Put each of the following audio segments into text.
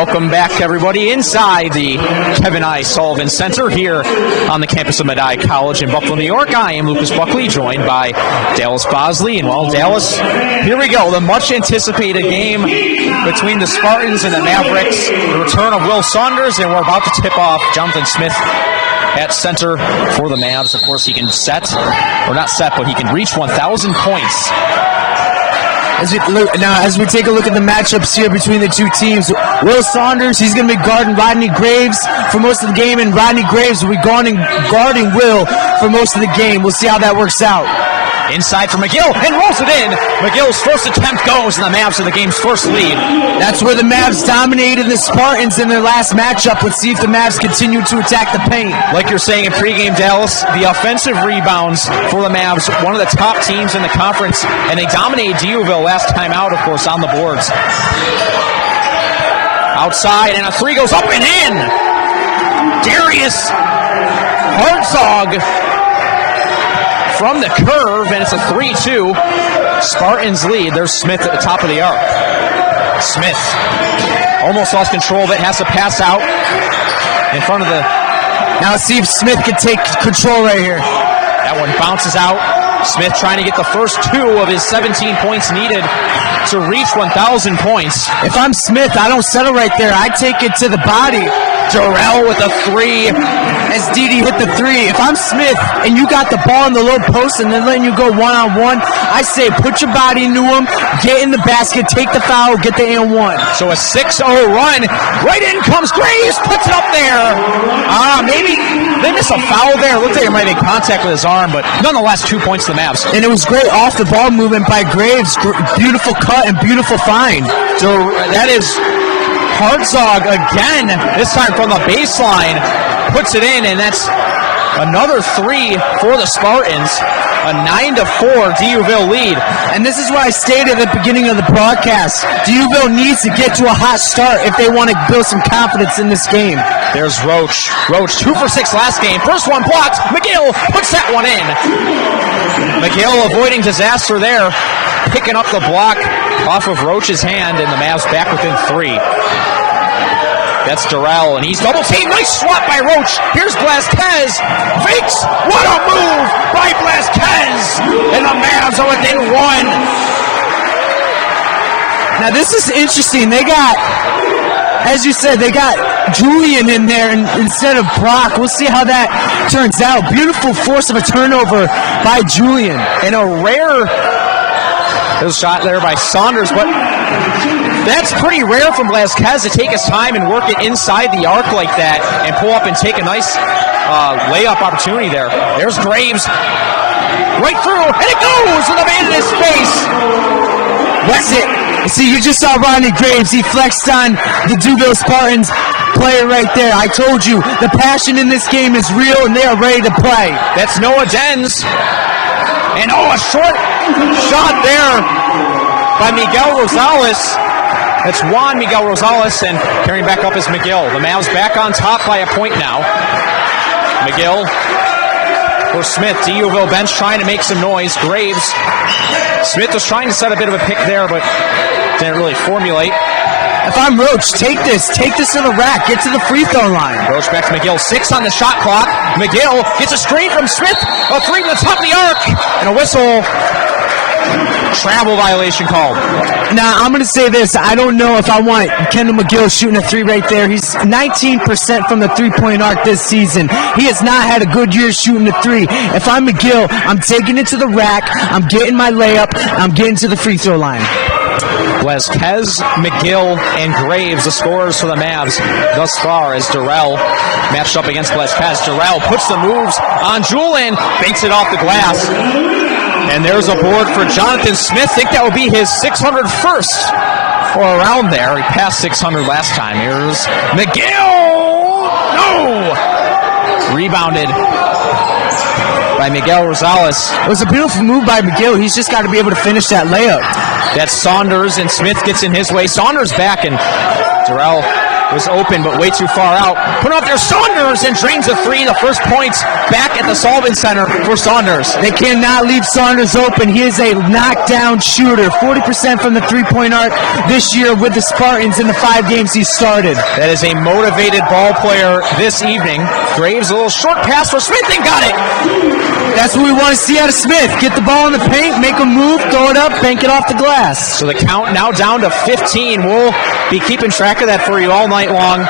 Welcome back, everybody, inside the Kevin I. Sullivan Center here on the campus of Medaille College in Buffalo, New York. I am Lucas Buckley, joined by Dallas Bosley. And, well, Dallas, here we go. The much-anticipated game between the Spartans and the Mavericks. The return of Will Saunders, and we're about to tip off Jonathan Smith at center for the Mavs. Of course, he can set, or not set, but he can reach 1,000 points. As we take a look at the matchups here between the two teams, Will Saunders, he's going to be guarding Rodney Graves for most of the game, and Rodney Graves will be guarding Will for most of the game. We'll see how that works out. Inside for McGill, and rolls it in. McGill's first attempt goes, and the Mavs are the game's first lead. That's where the Mavs dominated the Spartans in their last matchup. Let's see if the Mavs continue to attack the paint. Like you're saying in pregame, Dallas, the offensive rebounds for the Mavs, one of the top teams in the conference, and they dominated Youville last time out, of course, on the boards. Outside, and a three goes up and in. Darius Hartzog from the curve, and it's a 3-2. Spartans lead. There's Smith at the top of the arc. Smith almost lost control of it, has to pass out in front of the... Now let's see if Smith can take control right here. That one bounces out. Smith trying to get the first 2 of his 17 points needed to reach 1,000 points. If I'm Smith, I don't settle right there. I take it to the body. Jarrell with a 3. As Didi hit the 3. If I'm Smith and you got the ball in the low post and they're letting you go one-on-one, I say put your body into them, get in the basket, take the foul, get the and-one. So a 6-0 run. Right in comes Graves, puts it up there. Maybe they missed a foul there. It looked like he might have made contact with his arm, but nonetheless, 2 points to the Mavs. And it was great off-the-ball movement by Graves. Beautiful cut and beautiful find. So that is Hartzog again, this time from the baseline. Puts it in, and that's another 3 for the Spartans. A 9-4 Youville lead. And this is what I stated at the beginning of the broadcast. Youville needs to get to a hot start if they want to build some confidence in this game. There's Roach. Roach, 2 for 6 last game. First one blocked. McGill puts that one in. McGill avoiding disaster there. Picking up the block off of Roach's hand, and the Mavs back within 3. That's Darrell, and he's double teamed. Nice swat by Roach. Here's Blazquez. Fakes. What a move by Blazquez. And the Mavs are within 1. Now this is interesting. They got, as you said, they got Julian in there instead of Brock. We'll see how that turns out. Beautiful force of a turnover by Julian. And a rare shot there by Saunders, but that's pretty rare from Blazquez to take his time and work it inside the arc like that and pull up and take a nice layup opportunity there. There's Graves. Right through, and it goes with a man in his face. That's it. See, you just saw Rodney Graves. He flexed on the Youville Spartans player right there. I told you, the passion in this game is real, and they are ready to play. That's Noah Dens. And, a short shot there by Miguel Rosales. That's Juan Miguel Rosales, and carrying back up is McGill. The Mavs back on top by a point now. McGill for Smith. Youville bench trying to make some noise. Graves. Smith was trying to set a bit of a pick there, but didn't really formulate. If I'm Roach, take this to the rack, get to the free throw line. Roach back to McGill, 6 on the shot clock. McGill gets a screen from Smith, a 3 to the top of the arc, and a whistle. Travel violation called. Now, I'm going to say this. I don't know if I want Kendall McGill shooting a 3 right there. He's 19% from the three-point arc this season. He has not had a good year shooting a 3. If I'm McGill, I'm taking it to the rack. I'm getting my layup. I'm getting to the free throw line. Blazquez, McGill, and Graves, the scorers for the Mavs thus far, as Darrell matched up against Blazquez. Darrell puts the moves on Julen, banks it off the glass. And there's a board for Jonathan Smith. I think that will be his 601st, or around there. He passed 600 last time. Here's McGill. No! Rebounded by Miguel Rosales. It was a beautiful move by McGill. He's just got to be able to finish that layup. That's Saunders, and Smith gets in his way. Saunders back, and Darrell was open, but way too far out. Put up there, Saunders, and drains a three. The first points back at the Sullivan Center for Saunders. They cannot leave Saunders open. He is a knockdown shooter. 40% from the three-point arc this year with the Spartans in the 5 games he started. That is a motivated ball player this evening. Graves, a little short pass for Smith, and got it. That's what we want to see out of Smith. Get the ball in the paint, make a move, throw it up, bank it off the glass. So the count now down to 15. We'll be keeping track of that for you all night long.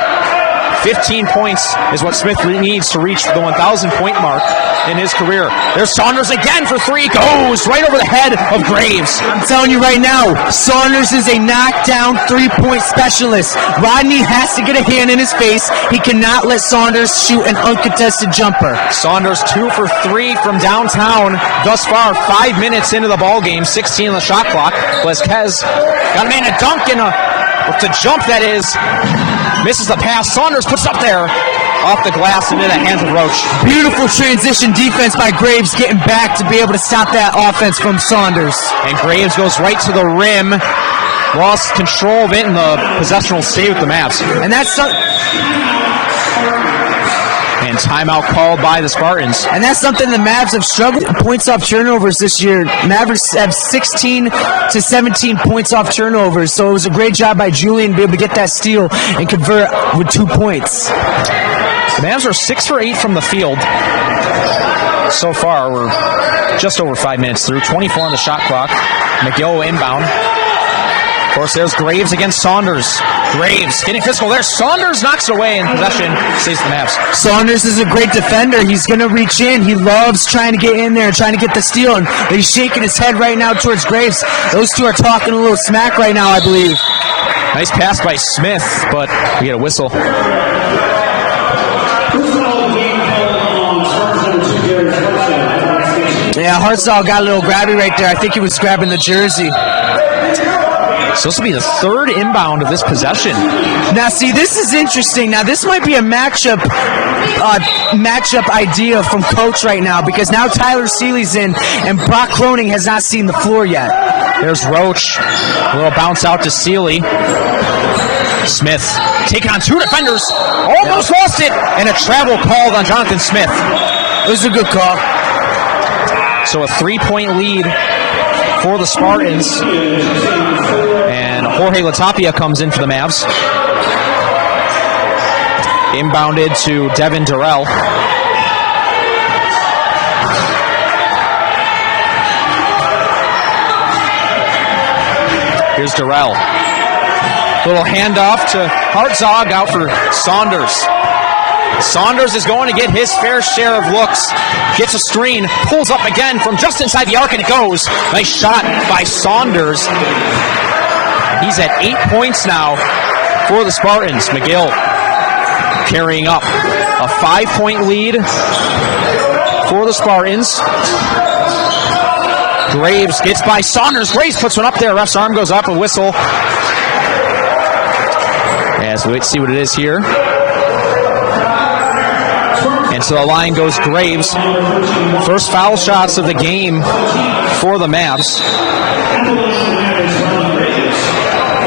15 points is what Smith needs to reach the 1,000-point mark in his career. There's Saunders again for three. Goes right over the head of Graves. I'm telling you right now, Saunders is a knockdown three-point specialist. Rodney has to get a hand in his face. He cannot let Saunders shoot an uncontested jumper. Saunders 2 for 3 from downtown thus far. 5 minutes into the ball game. 16 on the shot clock. Blazquez got a man to dunk to jump, that is. Misses the pass. Saunders puts up there off the glass and into the hands of Roach. Beautiful transition defense by Graves, getting back to be able to stop that offense from Saunders. And Graves goes right to the rim. Lost control of it, and the possession will stay with the Mavs. And that's and timeout called by the Spartans. And that's something the Mavs have struggled with. Points off turnovers this year. Mavericks have 16 to 17 points off turnovers. So it was a great job by Julen to be able to get that steal and convert with 2 points. The Mavs are 6 for 8 from the field. So far, we're just over 5 minutes through. 24 on the shot clock. McGill inbound. Of course, there's Graves against Saunders. Graves getting physical there. Saunders knocks it away, and possession stays the Mavs. Saunders is a great defender. He's going to reach in. He loves trying to get in there and trying to get the steal. And he's shaking his head right now towards Graves. Those two are talking a little smack right now, I believe. Nice pass by Smith, but we get a whistle. Yeah, Hartzell got a little grabby right there. I think he was grabbing the jersey. So this will be the third inbound of this possession. Now, see, this is interesting. Now, this might be a matchup idea from Coach right now, because now Tyler Seeley's in, and Brock Croning has not seen the floor yet. There's Roach. A little bounce out to Seeley. Smith taking on 2 defenders. Almost lost it. And a travel called on Jonathan Smith. It was a good call. So a 3-point lead for the Spartans. And Jorge Latapia comes in for the Mavs. Inbounded to Devin Durrell. Here's Durrell. Little handoff to Hartzog, out for Saunders. Saunders is going to get his fair share of looks. Gets a screen, pulls up again from just inside the arc, and it goes. Nice shot by Saunders. He's at 8 points now for the Spartans. McGill carrying up a 5-point lead for the Spartans. Graves gets by Saunders. Graves puts one up there. Ref's arm goes up, a whistle. As we wait to see what it is here. And so the line goes Graves. First foul shots of the game for the Mavs.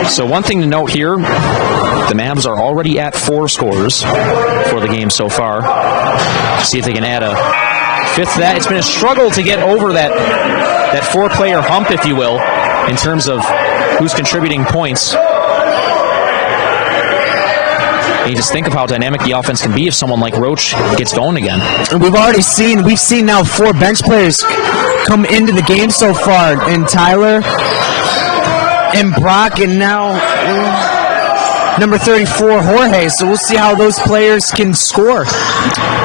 So one thing to note here, the Mavs are already at 4 scorers for the game so far. See if they can add a fifth to that. It's been a struggle to get over that 4-player hump, if you will, in terms of who's contributing points. And you just think of how dynamic the offense can be if someone like Roach gets going again. And we've seen now 4 bench players come into the game so far, and Tyler and Brock, and now number 34, Jorge. So we'll see how those players can score.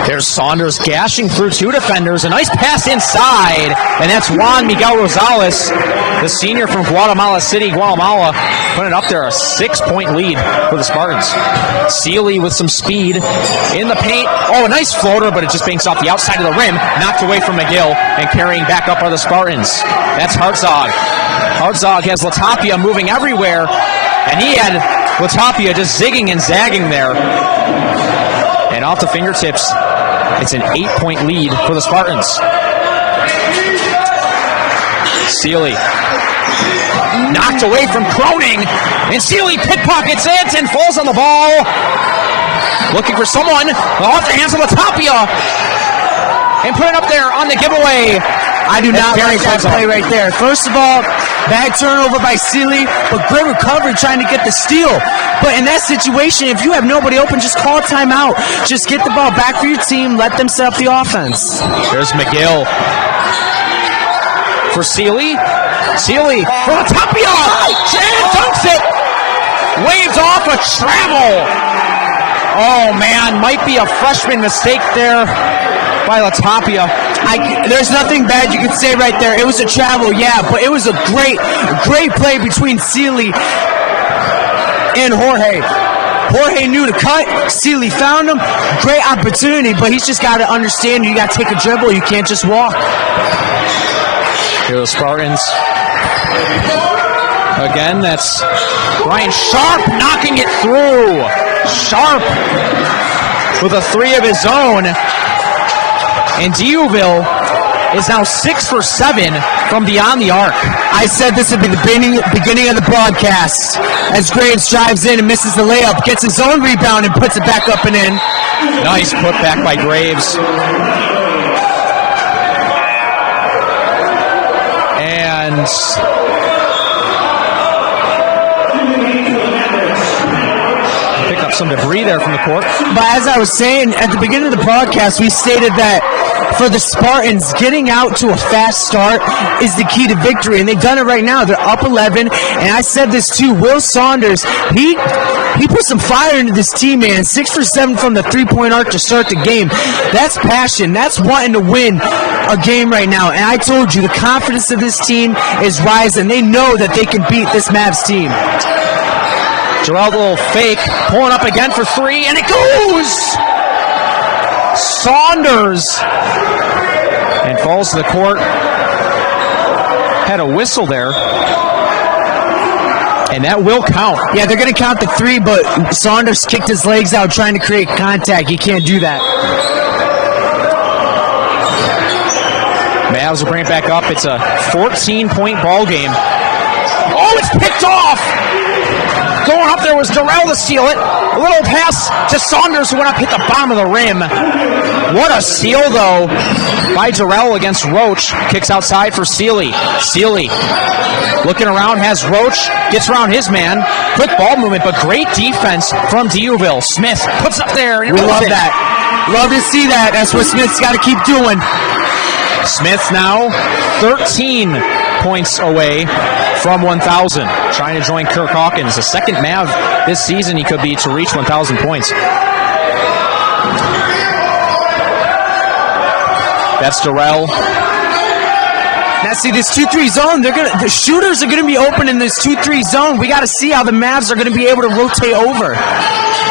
There's Saunders gashing through 2 defenders. A nice pass inside, and that's Juan Miguel Rosales, the senior from Guatemala City, Guatemala, putting it up there, a 6-point lead for the Spartans. Seeley with some speed in the paint. Oh, a nice floater, but it just banks off the outside of the rim, knocked away from McGill, and carrying back up are the Spartans. That's Hartzog. Hartzog has Latapia moving everywhere, and he had Latapia just zigging and zagging there. And off the fingertips, it's an 8-point lead for the Spartans. Seeley Knocked away from Cronin. And Sealy pickpockets it and falls on the ball. Looking for someone off the hands of Latapia. And put it up there on the giveaway. I do not like that play right there. First of all, bad turnover by Sealy, but great recovery trying to get the steal. But in that situation, if you have nobody open, just call a timeout. Just get the ball back for your team. Let them set up the offense. There's McGill for Sealy. Sealy for Latapia. And dunks it. Waves off a travel. Oh, man. Might be a freshman mistake there by Latapia. There's nothing bad you can say right there. It was a travel, yeah, but it was a great play between Sealy and Jorge. Jorge knew to cut. Sealy found him. Great opportunity, but he's just got to understand you got to take a dribble. You can't just walk. Here are the Spartans. Again, that's Brian Sharp knocking it through. Sharp with a three of his own. And Youville is now 6 for 7 from beyond the arc. I said this at the beginning of the broadcast. As Graves drives in and misses the layup, gets his own rebound and puts it back up and in. Nice put back by Graves. And pick up some debris there from the court. But as I was saying at the beginning of the broadcast, we stated that for the Spartans, getting out to a fast start is the key to victory, and they've done it right now. They're up 11, and I said this too. Will Saunders, he put some fire into this team, man. 6 for 7 from the three-point arc to start the game. That's passion. That's wanting to win a game right now. And I told you, the confidence of this team is rising. They know that they can beat this Mavs team. Gerald, a little fake, pulling up again for three, and it goes! Saunders and falls to the court. Had a whistle there, and that will count. Yeah, they're going to count the three, but Saunders kicked his legs out trying to create contact. You can't do that. Mavs will bring it back up. It's a 14-point ball game. Oh, it's picked off! Going up there was Durrell to steal it. A little pass to Saunders, who went up, hit the bottom of the rim. What a steal, though, by Durrell against Roach. Kicks outside for Sealy. Sealy looking around, has Roach, gets around his man. Quick ball movement, but great defense from Youville. Smith puts up there. We love that. Love to see that. That's what Smith's got to keep doing. Smith now 13 points away from 1,000. Trying to join Kirk Hawkins. The second Mav this season he could be to reach 1,000 points. That's Durrell. Now see this 2-3 zone, the shooters are gonna be open in this 2-3 zone. We gotta see how the Mavs are gonna be able to rotate over.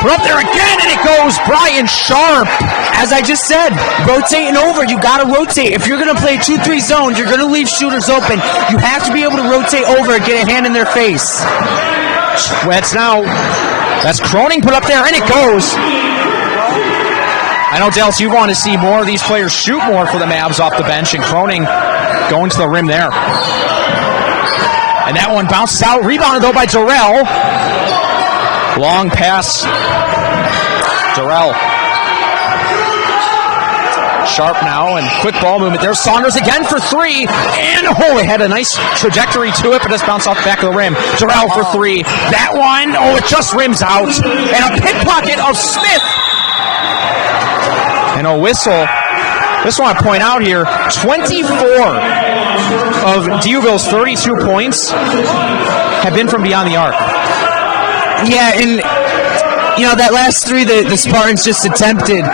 We're up there again, and it goes Brian Sharp. As I just said, rotating over, you gotta rotate. If you're gonna play 2-3 zones, you're gonna leave shooters open. You have to be able to rotate over and get a hand in their face. That's Cronin put up there, and it goes. I know, Dallas, you want to see more of these players shoot more for the Mavs off the bench, and Cronin going to the rim there. And that one bounces out. Rebounded, though, by Durrell. Long pass. Durrell. Sharp now, and quick ball movement. There's Saunders again for three. And, it had a nice trajectory to it, but just bounced off the back of the rim. Durrell for three. That one, it just rims out. And a pickpocket of Smith. And a whistle. Just want to point out here, 24 of Youville's 32 points have been from beyond the arc. Yeah, and that last three the Spartans just attempted.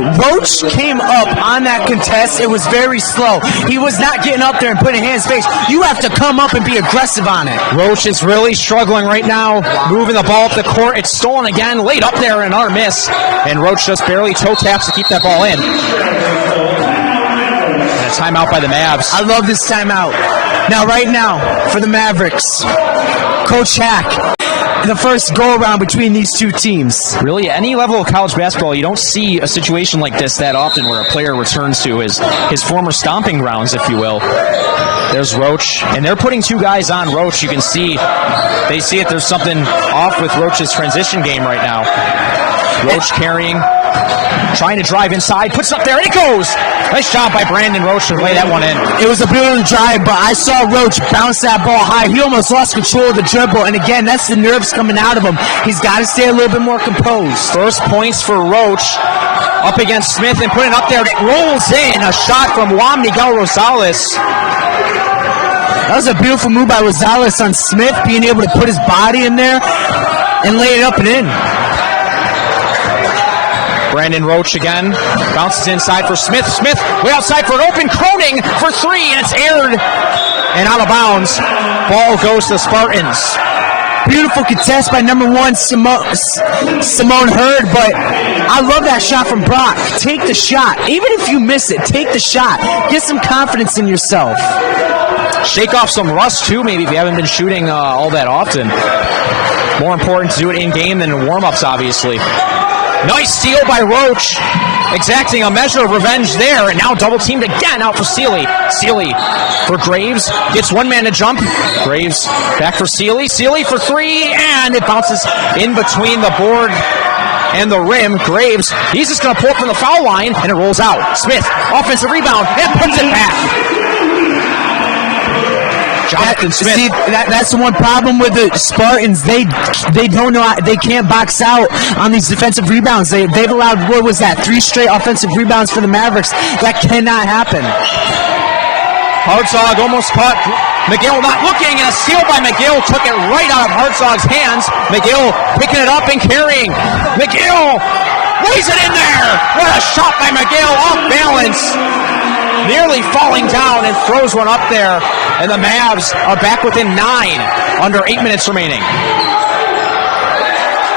Roach came up on that contest. It was very slow. He was not getting up there and putting hands face. You have to come up and be aggressive on it. Roach is really struggling right now, moving the ball up the court. It's stolen again, laid up there, another miss. And Roach just barely toe taps to keep that ball in. And a timeout by the Mavs. I love this timeout. Now, right now, for the Mavericks, Coach Hack, the first go-around between these two teams. Really, at any level of college basketball, you don't see a situation like this that often where a player returns to his former stomping grounds, if you will. There's Roach, and they're putting two guys on Roach. You can see, they see it. There's something off with Roach's transition game right now. Roach carrying, trying to drive inside, puts it up there, and it goes! Nice job by Brandon Roach to lay that one in. It was a beautiful drive, but I saw Roach bounce that ball high. He almost lost control of the dribble, and again, that's the nerves coming out of him. He's got to stay a little bit more composed. First points for Roach up against Smith and put it up there. It rolls in. A shot from Juan Miguel Rosales. That was a beautiful move by Rosales on Smith, being able to put his body in there and lay it up and in. Brandon Roach again, bounces inside for Smith. Smith way outside for an open Cronin for three, and it's aired and out of bounds. Ball goes to the Spartans. Beautiful contest by number one, Simone Hurd, but I love that shot from Brock. Take the shot. Even if you miss it, take the shot. Get some confidence in yourself. Shake off some rust, too, maybe, if you haven't been shooting all that often. More important to do it in-game than in warm-ups, obviously. Nice steal by Roach, exacting a measure of revenge there, and now double-teamed again out for Sealy. Sealy for Graves, gets one man to jump. Graves back for Sealy. Sealy for three, and it bounces in between the board and the rim. Graves, he's just going to pull up from the foul line, and it rolls out. Smith, offensive rebound, and puts it back. Jonathan Smith. See, that's the one problem with the Spartans. They don't know, they can't box out on these defensive rebounds. They've allowed, what was that, 3 straight offensive rebounds for the Mavericks. That cannot happen. Hartzog almost caught. McGill not looking, and a steal by McGill took it right out of Hartzog's hands. McGill picking it up and carrying. McGill lays it in there. What a shot by McGill, off balance. Nearly falling down and throws one up there. And the Mavs are back within 9, under 8 minutes remaining.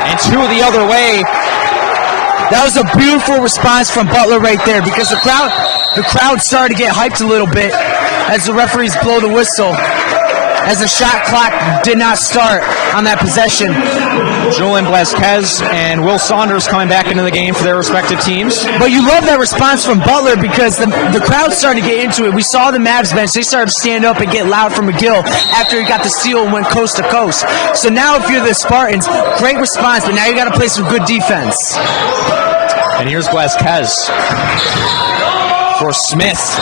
And 2 the other way. That was a beautiful response from Butler right there, because the crowd started to get hyped a little bit as the referees blow the whistle, as the shot clock did not start on that possession. Julen Blazquez and Will Saunders coming back into the game for their respective teams. But you love that response from Butler, because the crowd started to get into it. We saw the Mavs bench. They started to stand up and get loud for McGill after he got the steal and went coast to coast. So now if you're the Spartans, great response, but now you got to play some good defense. And here's Blazquez for Smith.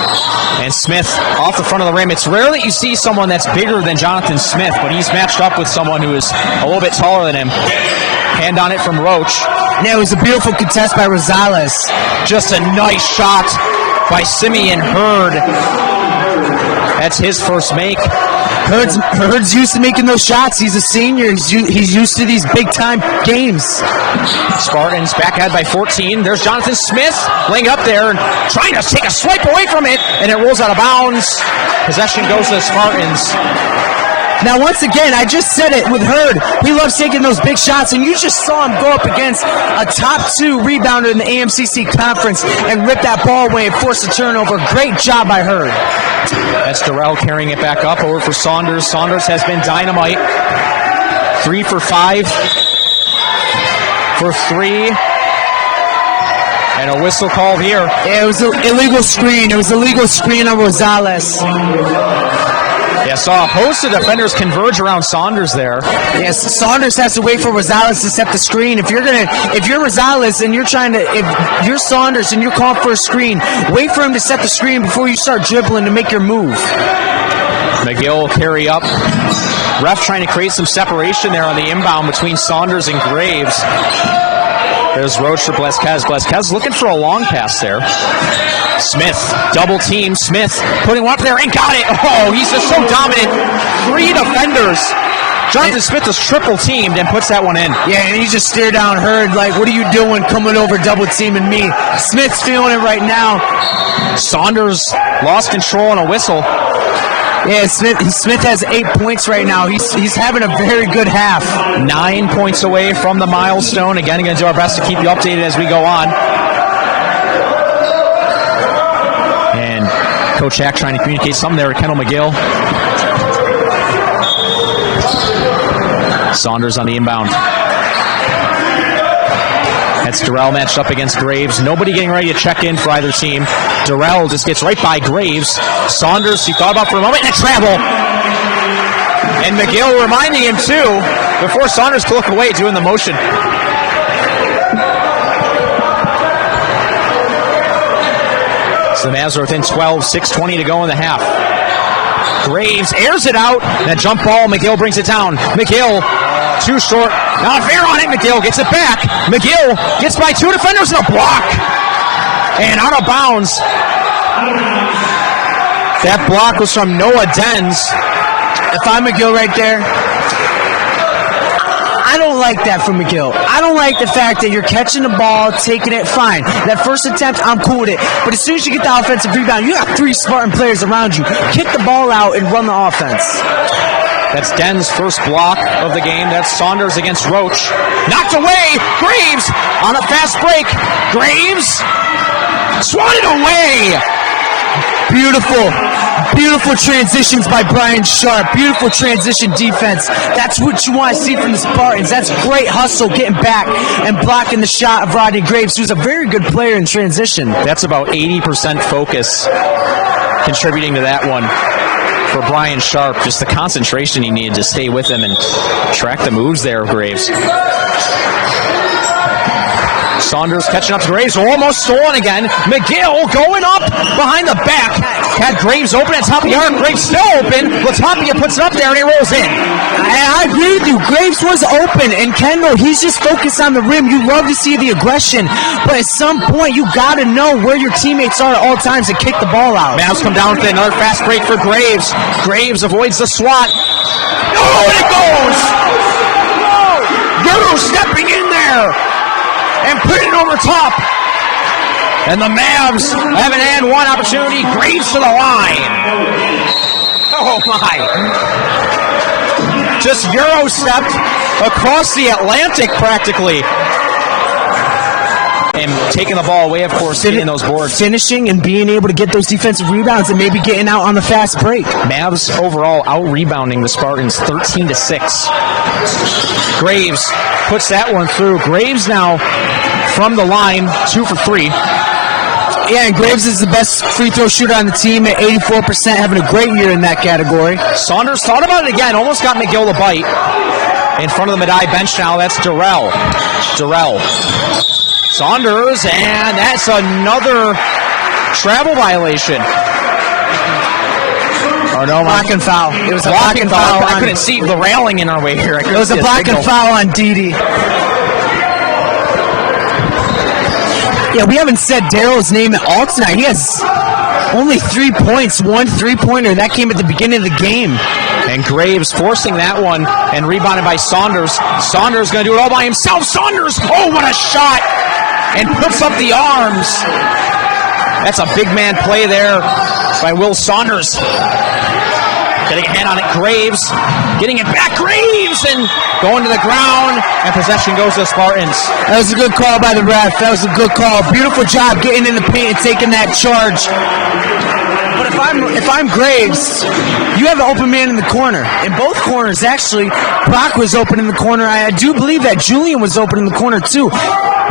And Smith off the front of the rim. It's rare that you see someone that's bigger than Jonathan Smith, but he's matched up with someone who is a little bit taller than him. Hand on it from Roach. And it was a beautiful contest by Rosales. Just a nice shot by Simeon Hurd. That's his first make. Hurd's used to making those shots. He's a senior. He's used to these big-time games. Spartans back ahead by 14. There's Jonathan Smith laying up there and trying to take a swipe away from it, and it rolls out of bounds. Possession goes to the Spartans. Now, once again, I just said it with Hurd. He loves taking those big shots, and you just saw him go up against a top 2 rebounder in the AMCC conference and rip that ball away and force a turnover. Great job by Hurd. That's Durrell carrying it back up over for Saunders. Saunders has been dynamite. 3 for 5 for 3. And a whistle called here. Yeah, it was an illegal screen. It was a legal screen on Rosales. Yeah, saw a host of defenders converge around Saunders there. Yes, Saunders has to wait for Rosales to set the screen. If you're Rosales and if you're Saunders and you're calling for a screen, wait for him to set the screen before you start dribbling to make your move. McGill will carry up. Ref trying to create some separation there on the inbound between Saunders and Graves. There's Roach for Blazquez. Blazquez looking for a long pass there. Smith, double team. Smith putting one up there and got it. Oh, he's just so dominant. 3 defenders. Jonathan Smith is triple teamed and puts that one in. Yeah, and he just stared down Hurd like, what are you doing coming over double teaming me? Smith's feeling it right now. Saunders lost control on a whistle. Yeah, Smith has 8 points right now. He's having a very good half. 9 points away from the milestone. Again, going to do our best to keep you updated as we go on. And Coach Hack trying to communicate something there to Kendall McGill. Saunders on the inbound. That's Durrell matched up against Graves. Nobody getting ready to check in for either team. Durrell just gets right by Graves. Saunders, he thought about for a moment, and a travel. And McGill reminding him, too, before Saunders could look away, doing the motion. So the Mavs are within 12, 6:20 to go in the half. Graves airs it out. That jump ball, McGill brings it down. McGill, too short. Not fair on it. McGill gets it back. McGill gets by two defenders and a block. And out of bounds. That block was from Noah Dens. If I'm McGill right there, I don't like that from McGill. I don't like the fact that you're catching the ball, taking it, fine. That first attempt, I'm cool with it. But as soon as you get the offensive rebound, you got 3 Spartan players around you. Kick the ball out and run the offense. That's Den's first block of the game. That's Saunders against Roach. Knocked away. Graves on a fast break. Graves swatted away. Beautiful transitions by Brian Sharp. Beautiful transition defense. That's what you want to see from the Spartans. That's great hustle, getting back and blocking the shot of Rodney Graves, who's a very good player in transition. That's about 80% focus contributing to that one for Brian Sharp. Just the concentration he needed to stay with him and track the moves there of Graves. Saunders catching up to Graves, almost stolen again. McGill going up behind the back. Had Graves open at top of the arc. Graves still open. Latapia puts it up there and he rolls in. I agree with you. Graves was open, and Kendall, he's just focused on the rim. You love to see the aggression, but at some point, you got to know where your teammates are at all times and kick the ball out. Mavs come down with another fast break for Graves. Graves avoids the swat. Oh, and it goes! Euro stepping in there and putting it over top. And the Mavs have an and one opportunity. Graves to the line. Oh, my. Just Euro stepped across the Atlantic practically. And taking the ball away, of course, hitting those boards. Finishing and being able to get those defensive rebounds and maybe getting out on the fast break. Mavs overall out-rebounding the Spartans 13-6. Graves puts that one through. Graves now from the line, 2 for 3. Yeah, and Graves is the best free throw shooter on the team at 84%, having a great year in that category. Saunders thought about it again, almost got McGill to bite. In front of the Madai bench now, that's Durrell. Saunders, and that's another travel violation. Oh, no, block and foul. It was a block and foul. I couldn't see the railing in our way here. It was a block and foul on Didi. Yeah, we haven't said Daryl's name at all tonight. He has only 3 points, 1 3-pointer. That came at the beginning of the game. And Graves forcing that one and rebounded by Saunders. Saunders going to do it all by himself. Saunders, oh, what a shot! And puts up the arms. That's a big man play there by Will Saunders. Getting a hand on it, Graves. Getting it back, Graves! And going to the ground, and possession goes to the Spartans. That was a good call by the ref. That was a good call. Beautiful job getting in the paint and taking that charge. But if I'm Graves, you have an open man in the corner. In both corners, actually, Brock was open in the corner. I do believe that Julian was open in the corner, too.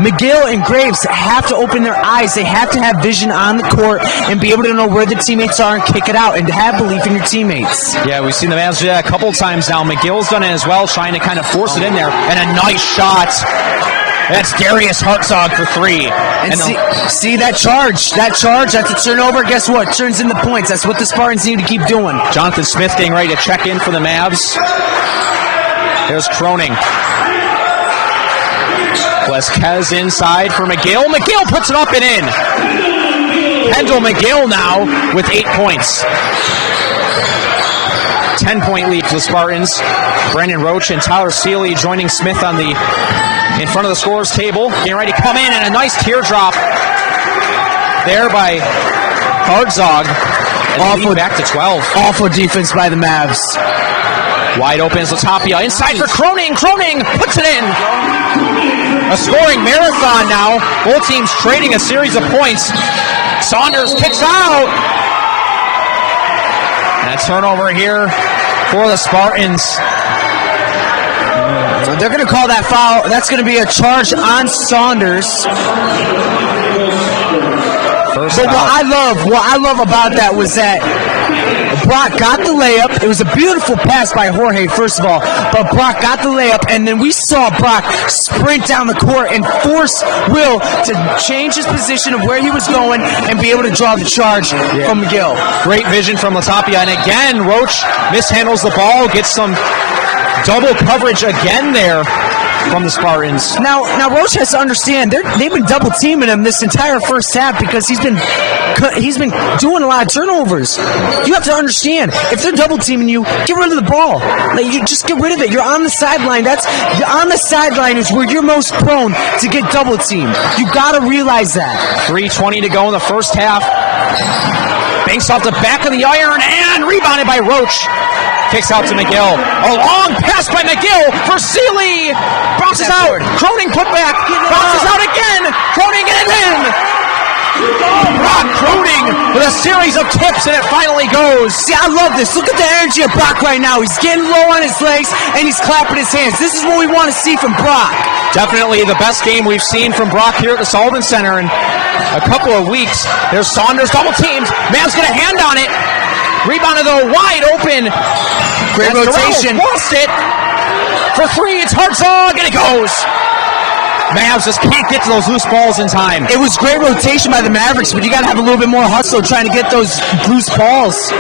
McGill and Graves have to open their eyes. They have to have vision on the court and be able to know where the teammates are and kick it out and to have belief in your teammates. Yeah, we've seen the Mavs do that a couple times now. McGill's done it as well, trying to kind of force it in there. And a nice shot. That's Darius Hartzog for 3. And see that charge. That's a turnover. Guess what? Turns into points. That's what the Spartans need to keep doing. Jonathan Smith getting ready to check in for the Mavs. There's Croning. Blazquez inside for McGill. McGill puts it up and in. Kendall McGill now with 8 points. 10-point lead for the Spartans. Brandon Roach and Tyler Seeley joining Smith in front of the scorers table. Getting ready to come in, and a nice teardrop there by Hartzog. And back to 12. Awful defense by the Mavs. Wide open is Latapia. Inside for Croning. Croning puts it in. A scoring marathon now. Both teams trading a series of points. Saunders kicks out. And a turnover here for the Spartans. They're going to call that foul. That's going to be a charge on Saunders. But what I love about that was that Brock got the layup. It was a beautiful pass by Jorge, first of all, but Brock got the layup, and then we saw Brock sprint down the court and force Will to change his position of where he was going and be able to draw the charge from McGill. Great vision from Latapia, and again, Roach mishandles the ball, gets some double coverage again there from the Spartans. Now Roach has to understand they've been double teaming him this entire first half because he's been doing a lot of turnovers. You have to understand, if they're double teaming you, get rid of the ball. Like, you just get rid of it. You're on the sideline. You're on the sideline is where you're most prone to get double teamed. You got to realize that. 3:20 to go in the first half. Banks off the back of the iron and rebounded by Roach. Kicks out to McGill. A long pass by McGill for Seeley. Bounces out. Croning put back. Bounces out again. Croning and in. Brock Croning with a series of tips, and it finally goes. See, I love this. Look at the energy of Brock right now. He's getting low on his legs, and he's clapping his hands. This is what we want to see from Brock. Definitely the best game we've seen from Brock here at the Sullivan Center in a couple of weeks. There's Saunders double teamed. Mavs get a hand on it. Rebounded though, wide open. Great rotation. Lost it. For three, it's Hartzog, and it goes. Mavs just can't get to those loose balls in time. It was great rotation by the Mavericks, but you got to have a little bit more hustle trying to get those loose balls.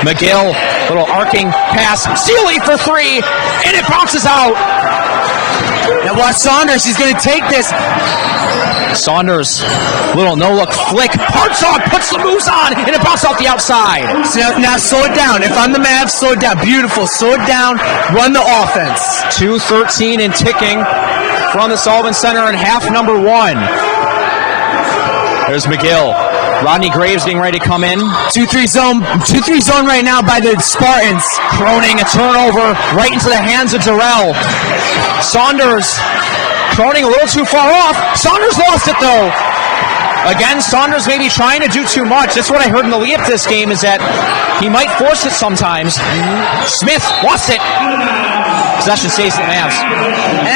McGill, little arcing pass. Seeley for three, and it bounces out. Now watch Saunders. He's going to take this. Saunders, little no-look flick. Hartzog puts the moves on, and it bounces off the outside. So now slow it down. If I'm the Mavs, slow it down. Beautiful. Slow it down. Run the offense. 2:13 and ticking from the Sullivan Center in half number one. There's McGill. Rodney Graves getting ready to come in. 2-3 zone right now by the Spartans. Croning a turnover right into the hands of Durrell. Saunders. Croning a little too far off. Saunders lost it though. Again, Saunders may be trying to do too much. That's what I heard in the lead-up this game, is that he might force it sometimes. Smith lost it. Possession stays to the Mavs. And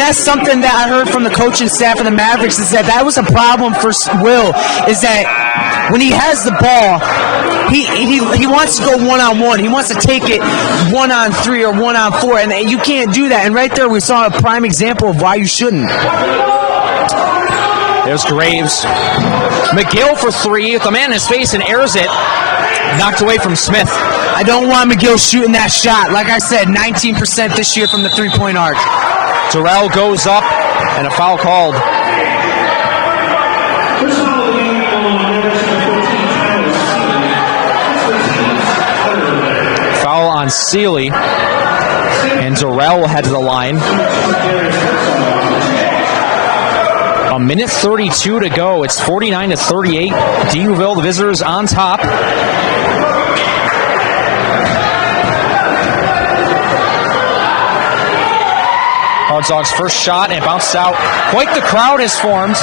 that's something that I heard from the coaching staff of the Mavericks, is that was a problem for Will, is that when he has the ball, he wants to go one-on-one. He wants to take it 1-on-3 or 1-on-4, and you can't do that. And right there we saw a prime example of why you shouldn't. There's Graves. McGill for three with the man in his face and airs it. Knocked away from Smith. I don't want McGill shooting that shot. Like I said, 19% this year from the three-point arc. Durrell goes up, and a foul called. Foul on Seeley, and Durrell will head to the line. A minute 32 to go. It's 49-38. Youville, the visitors, on top. Hartzog's first shot, and it bounces out. Quite the crowd has formed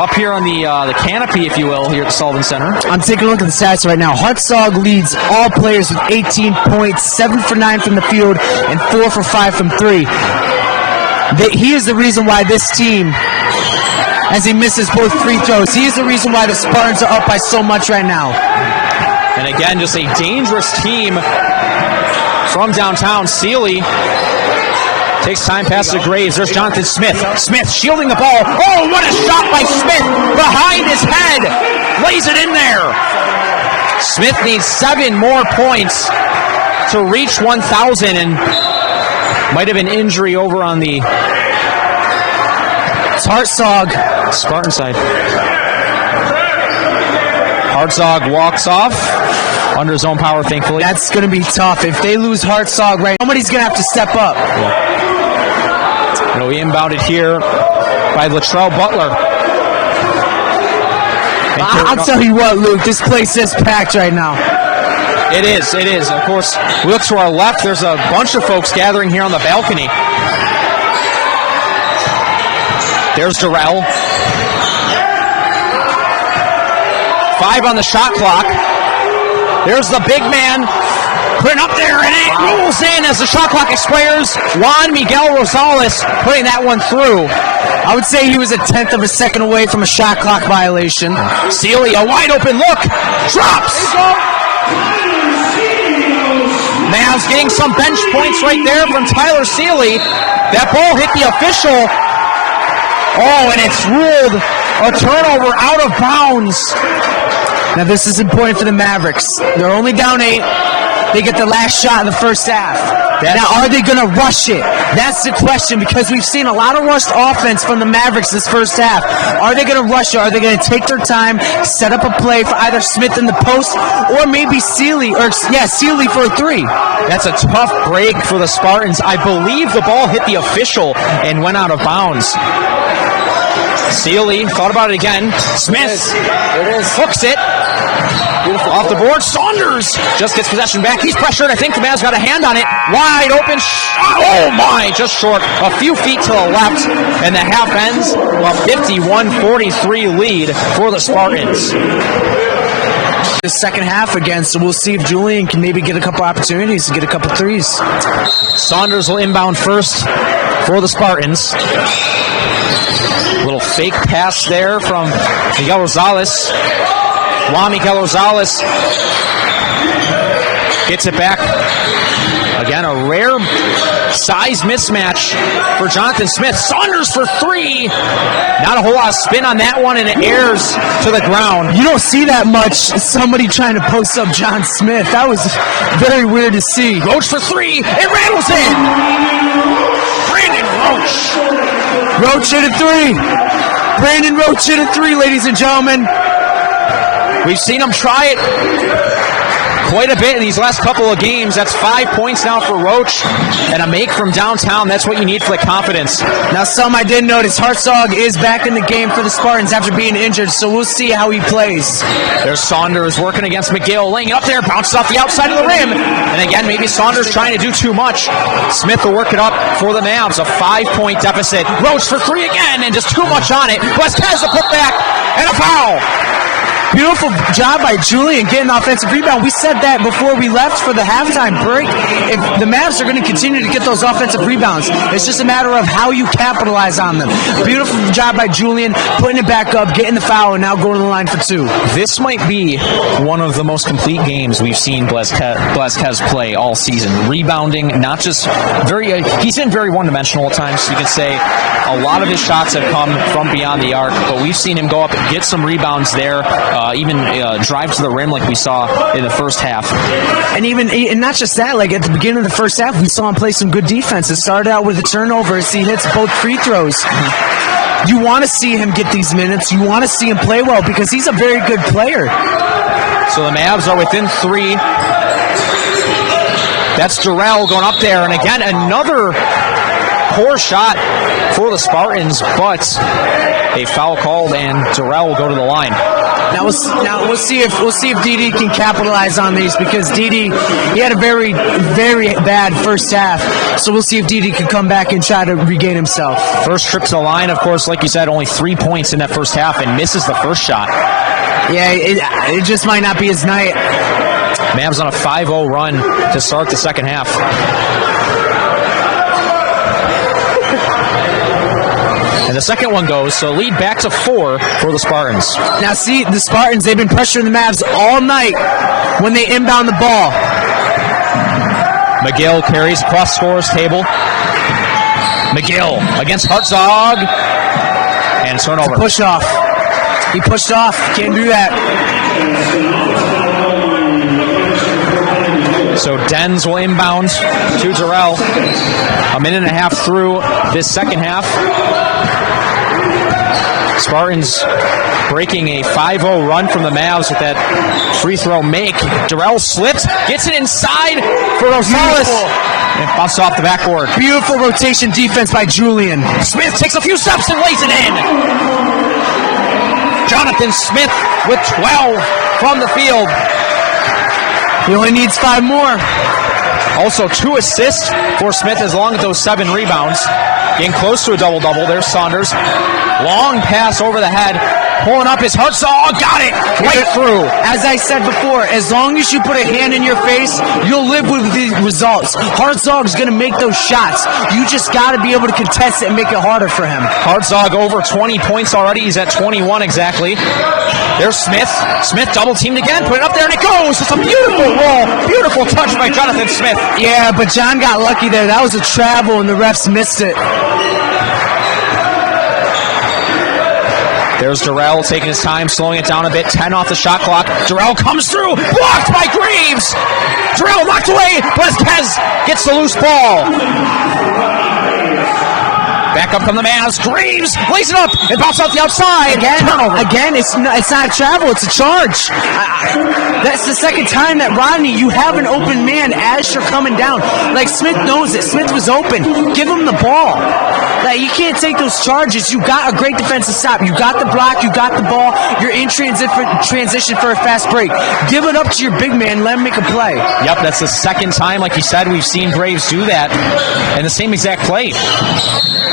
up here on the canopy, if you will, here at the Sullivan Center. I'm taking a look at the stats right now. Hartzog leads all players with 18 points, 7 for 9 from the field, and 4 for 5 from 3. He is the reason why this team, as he misses both free throws, he is the reason why the Spartans are up by so much right now. And again, just a dangerous team from downtown. Seeley takes time pass to Graves. There's Jonathan Smith. Smith shielding the ball. Oh, what a shot by Smith behind his head. Lays it in there. Smith needs 7 more points to reach 1,000, and might have an injury over on the Hartzog Spartan side. Hartzog walks off under his own power, thankfully. That's going to be tough. If they lose Hartzog right, somebody's going to have to step up. We inbounded here by Latrell Butler. I'll tell you what, Luke, this place is packed right now. It is. Of course, we look to our left, there's a bunch of folks gathering here on the balcony. There's Durrell. 5 on the shot clock. There's the big man, putting up there, and it rolls in as the shot clock expires. Juan Miguel Rosales putting that one through. I would say he was a tenth of a second away from a shot clock violation. Sealy, a wide open look, drops. Mavs getting some bench points right there from Tyler Sealy. That ball hit the official. Oh, and it's ruled a turnover out of bounds. Now this is important for the Mavericks. They're only down 8. They get the last shot in the first half. Now, are they going to rush it? That's the question, because we've seen a lot of rushed offense from the Mavericks this first half. Are they going to rush it? Are they going to take their time, set up a play for either Smith in the post or maybe Sealy for a 3? That's a tough break for the Spartans. I believe the ball hit the official and went out of bounds. Sealy thought about it again. Smith hooks it. Beautiful. Off the board. Saunders just gets possession back. He's pressured. I think the Mavs got a hand on it. Wide open shot. Oh my, just short. A few feet to the left. And the half ends a 51-43 lead for the Spartans. The second half again, so we'll see if Julian can maybe get a couple opportunities to get a couple threes. Saunders will inbound first for the Spartans. Little fake pass there from Miguel Rosales. Juan Miguel Rosales gets it back. Again, a rare size mismatch for Jonathan Smith. Saunders for 3. Not a whole lot of spin on that one, and it airs to the ground. You don't see that much, somebody trying to post up John Smith. That was very weird to see. Roach for 3. It rattles in. Brandon Roach. Roach hit a 3. Brandon Roach hit a 3, ladies and gentlemen. We've seen him try it quite a bit in these last couple of games. That's 5 points now for Roach, and a make from downtown. That's what you need for the confidence. Now, some I did notice, Hartzog is back in the game for the Spartans after being injured, so we'll see how he plays. There's Saunders working against McGill, laying it up there, bounces off the outside of the rim. And again, maybe Saunders trying to do too much. Smith will work it up for the Mavs, a 5-point deficit. Roach for 3 again, and just too much on it. Blazquez a putback, and a foul. Beautiful job by Julian getting the offensive rebound. We said that before we left for the halftime break. If the Mavs are going to continue to get those offensive rebounds, it's just a matter of how you capitalize on them. Beautiful job by Julian, putting it back up, getting the foul, and now going to the line for 2. This might be one of the most complete games we've seen Blazquez play all season. Rebounding, not just he's been very one-dimensional at times. You can say a lot of his shots have come from beyond the arc, but we've seen him go up and get some rebounds there. Even drive to the rim like we saw in the first half. And not just that, like at the beginning of the first half, we saw him play some good defense. It started out with a turnover as he hits both free throws. You want to see him get these minutes. You want to see him play well because he's a very good player. So the Mavs are within 3. That's Durrell going up there. And again, another poor shot for the Spartans, but a foul called, and Durrell will go to the line. Now we'll see if DD can capitalize on these, because DD, he had a very, very bad first half. So we'll see if DD can come back and try to regain himself. First trip to the line, of course, like you said, only 3 points in that first half, and misses the first shot. Yeah, it just might not be his night. Mavs on a 5-0 run to start the second half. And the second one goes, so lead back to 4 for the Spartans. Now see, the Spartans, they've been pressuring the Mavs all night when they inbound the ball. McGill carries across scorer's table. McGill against Hartzog. And turnover. Push off. He pushed off. Can't do that. So Dens will inbound to Durrell. A minute and a half through this second half. Spartans breaking a 5-0 run from the Mavs with that free throw make. Durrell slips, gets it inside for Rosales. And bounces off the backboard. Beautiful rotation defense by Julian. Smith takes a few steps and lays it in. Jonathan Smith with 12 from the field. He only needs 5 more. Also 2 assists for Smith as long as those 7 rebounds. Getting close to a double-double. There's Saunders. Long pass over the head. Pulling up his Hartzog. Got it. Right through. As I said before, as long as you put a hand in your face, you'll live with the results. Hartzog's going to make those shots. You just got to be able to contest it and make it harder for him. Hartzog over 20 points already. He's at 21 exactly. There's Smith. Smith double-teamed again. Put it up there, and it goes. It's a beautiful roll. Beautiful touch by Jonathan Smith. Yeah, but John got lucky there. That was a travel, and the refs missed it. There's Durrell taking his time, slowing it down a bit. 10 off the shot clock. Durrell comes through. Blocked by Graves. Durrell knocked away. Blazquez gets the loose ball. Back up from the Mavs. Graves lays it up and bounces out the outside. Again, it's not a travel, it's a charge. That's the second time that Rodney, you have an open man as you're coming down. Like, Smith knows it. Smith was open. Give him the ball. Like, you can't take those charges. You got a great defensive stop. You got the block. You got the ball. You're in transition for a fast break. Give it up to your big man. Let him make a play. Yep, that's the second time, like you said, we've seen Graves do that in the same exact play.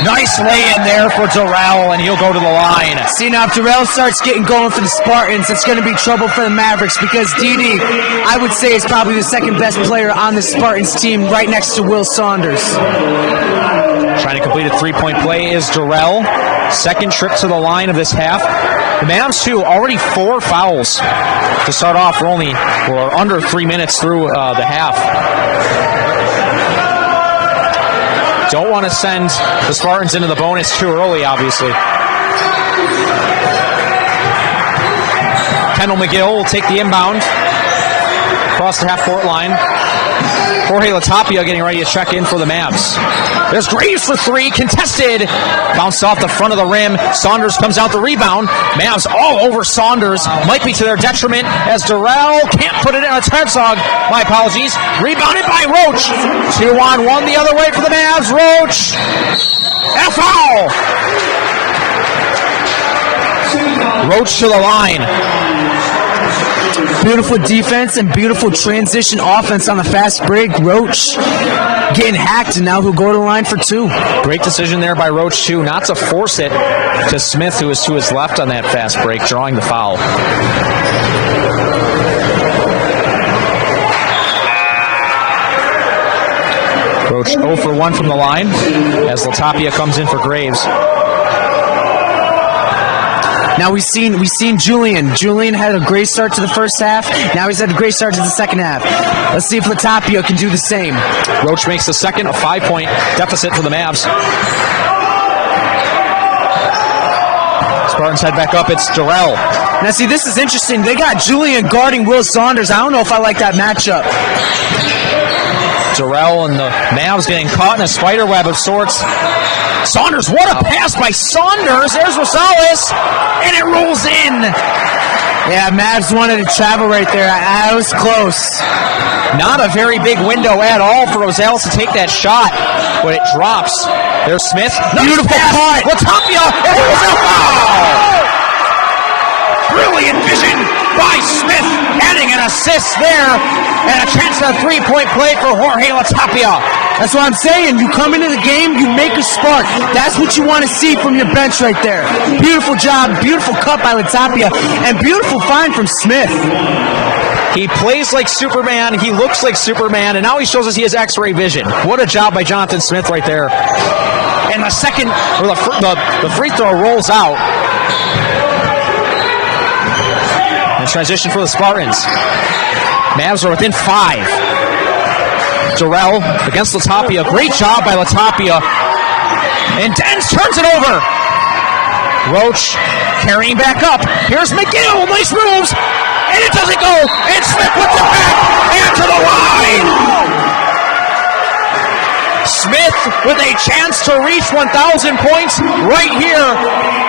Nice lay-in there for Durrell, and he'll go to the line. See, now if Durrell starts getting going for the Spartans, it's going to be trouble for the Mavericks because DD, I would say, is probably the second best player on the Spartans team right next to Will Saunders. Trying to complete a 3-point play is Durrell. Second trip to the line of this half. The Mavs, too, already 4 fouls to start off. We're under 3 minutes through the half. Don't want to send the Spartans into the bonus too early, obviously. Kendall McGill will take the inbound across the half-court line. Jorge Latapia getting ready to check in for the Mavs. There's Graves for 3, contested. Bounced off the front of the rim. Saunders comes out the rebound. Mavs all over Saunders. Might be to their detriment as Durrell can't put it in. It's Herzog. My apologies. Rebounded by Roach. 2-on-1 the other way for the Mavs. Roach. And a foul. Roach to the line. Beautiful defense and beautiful transition offense on the fast break. Roach getting hacked, and now he'll go to the line for 2. Great decision there by Roach, too, not to force it to Smith, who is to his left on that fast break, drawing the foul. Roach 0 for 1 from the line as Latapia comes in for Graves. Now we've seen Julian. Julian had a great start to the first half. Now he's had a great start to the second half. Let's see if Latapia can do the same. Roach makes the second, a 5-point deficit for the Mavs. Spartans head back up. It's Durrell. Now see, this is interesting. They got Julian guarding Will Saunders. I don't know if I like that matchup. Durrell and the Mavs getting caught in a spider web of sorts. Saunders, what a pass by Saunders. There's Rosales, and it rolls in. Yeah, Mavs wanted to travel right there. I was close. Not a very big window at all for Rosales to take that shot, but it drops. There's Smith. Beautiful cut. Latapia, and there's a foul. Brilliant vision by Smith, adding an assist there, and a chance at a 3-point play for Jorge Latapia. That's what I'm saying. You come into the game, you make a spark. That's what you want to see from your bench right there. Beautiful job, beautiful cut by Latapia, and beautiful find from Smith. He plays like Superman, he looks like Superman, and now he shows us he has X-ray vision. What a job by Jonathan Smith right there. And the second, or the free throw rolls out. And transition for the Spartans. Mavs are within 5. Durrell against Latapia. Great job by Latapia. And Dens turns it over. Roach carrying back up. Here's McGill. Nice moves. And it doesn't go. And Smith puts it back. And to the line. Smith with a chance to reach 1,000 points right here.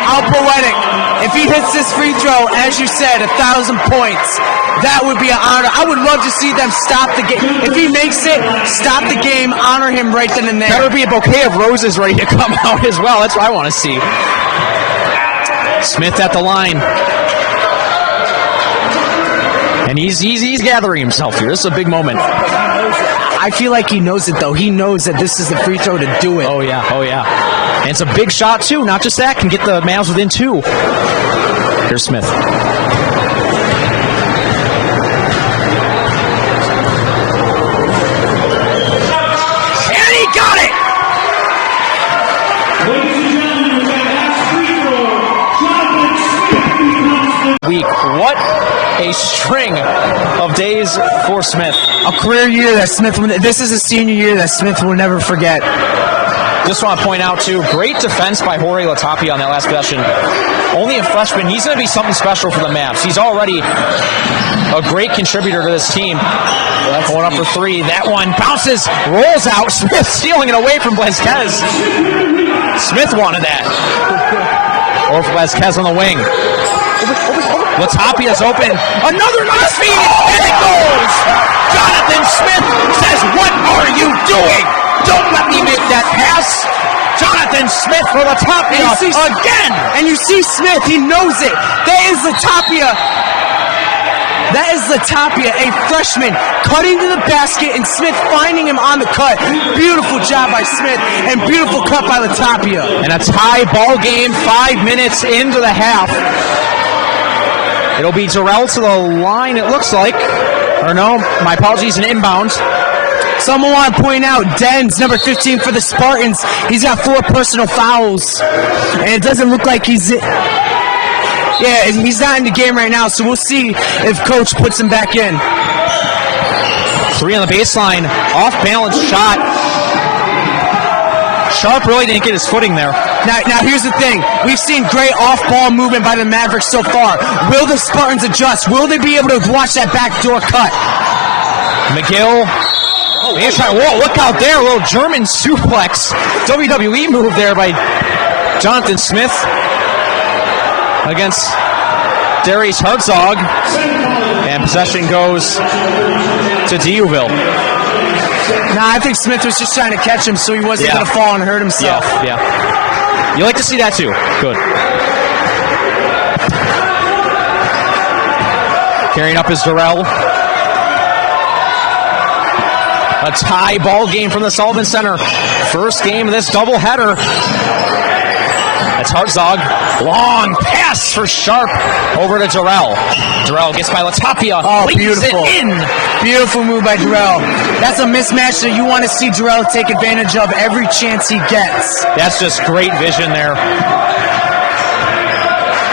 How poetic. If he hits this free throw, as you said, 1,000 points, that would be an honor. I would love to see them stop the game. If he makes it, stop the game, honor him right then and there. That would be a bouquet of roses ready to come out as well. That's what I want to see. Smith at the line. And he's gathering himself here. This is a big moment. I feel like he knows it, though. He knows that this is the free throw to do it. Oh, yeah. Oh, yeah. And it's a big shot, too. Not just that. Can get the Mavs within 2. Here's Smith. And he got it! Week. What a string of days for Smith. A career year that Smith will, this is a senior year that Smith will never forget. Just want to point out, too, great defense by Jorge Latapia on that last possession. Only a freshman. He's going to be something special for the Mavs. He's already a great contributor to this team. Going up for 3. That one bounces, rolls out. Smith stealing it away from Blazquez. Smith wanted that. Or Blazquez on the wing. Latapia's open. Another nice feed, and it goes! Jonathan Smith says, "What are you doing? Don't let me make that pass." Jonathan Smith for Latapia again. And you see Smith, he knows it. That is Latapia. That is Latapia, a freshman, cutting to the basket, and Smith finding him on the cut. Beautiful job by Smith, and beautiful cut by Latapia. And a tie ball game, 5 minutes into the half. It'll be Durrell to the line, it looks like. Or no, my apologies, an inbound. Someone want to point out, Dens, number 15 for the Spartans. He's got 4 personal fouls. And it doesn't look like he's not in the game right now, so we'll see if Coach puts him back in. 3 on the baseline, off-balance shot. Sharp really didn't get his footing there. Now here's the thing. We've seen great off-ball movement by the Mavericks so far. Will the Spartans adjust? Will they be able to watch that backdoor cut? McGill. Whoa, look out there. A little German suplex. WWE move there by Jonathan Smith against Darius Herzog. And possession goes to Youville. Nah, I think Smith was just trying to catch him so he wasn't going to fall and hurt himself. Yeah. You like to see that too. Good. Carrying up is Durrell. A tie ball game from the Sullivan Center. First game of this doubleheader. That's Herzog. Long pass for Sharp over to Durrell. Durrell gets by Latapia. Oh, beautiful. It in. Beautiful move by Durrell. That's a mismatch that you want to see Durrell take advantage of every chance he gets. That's just great vision there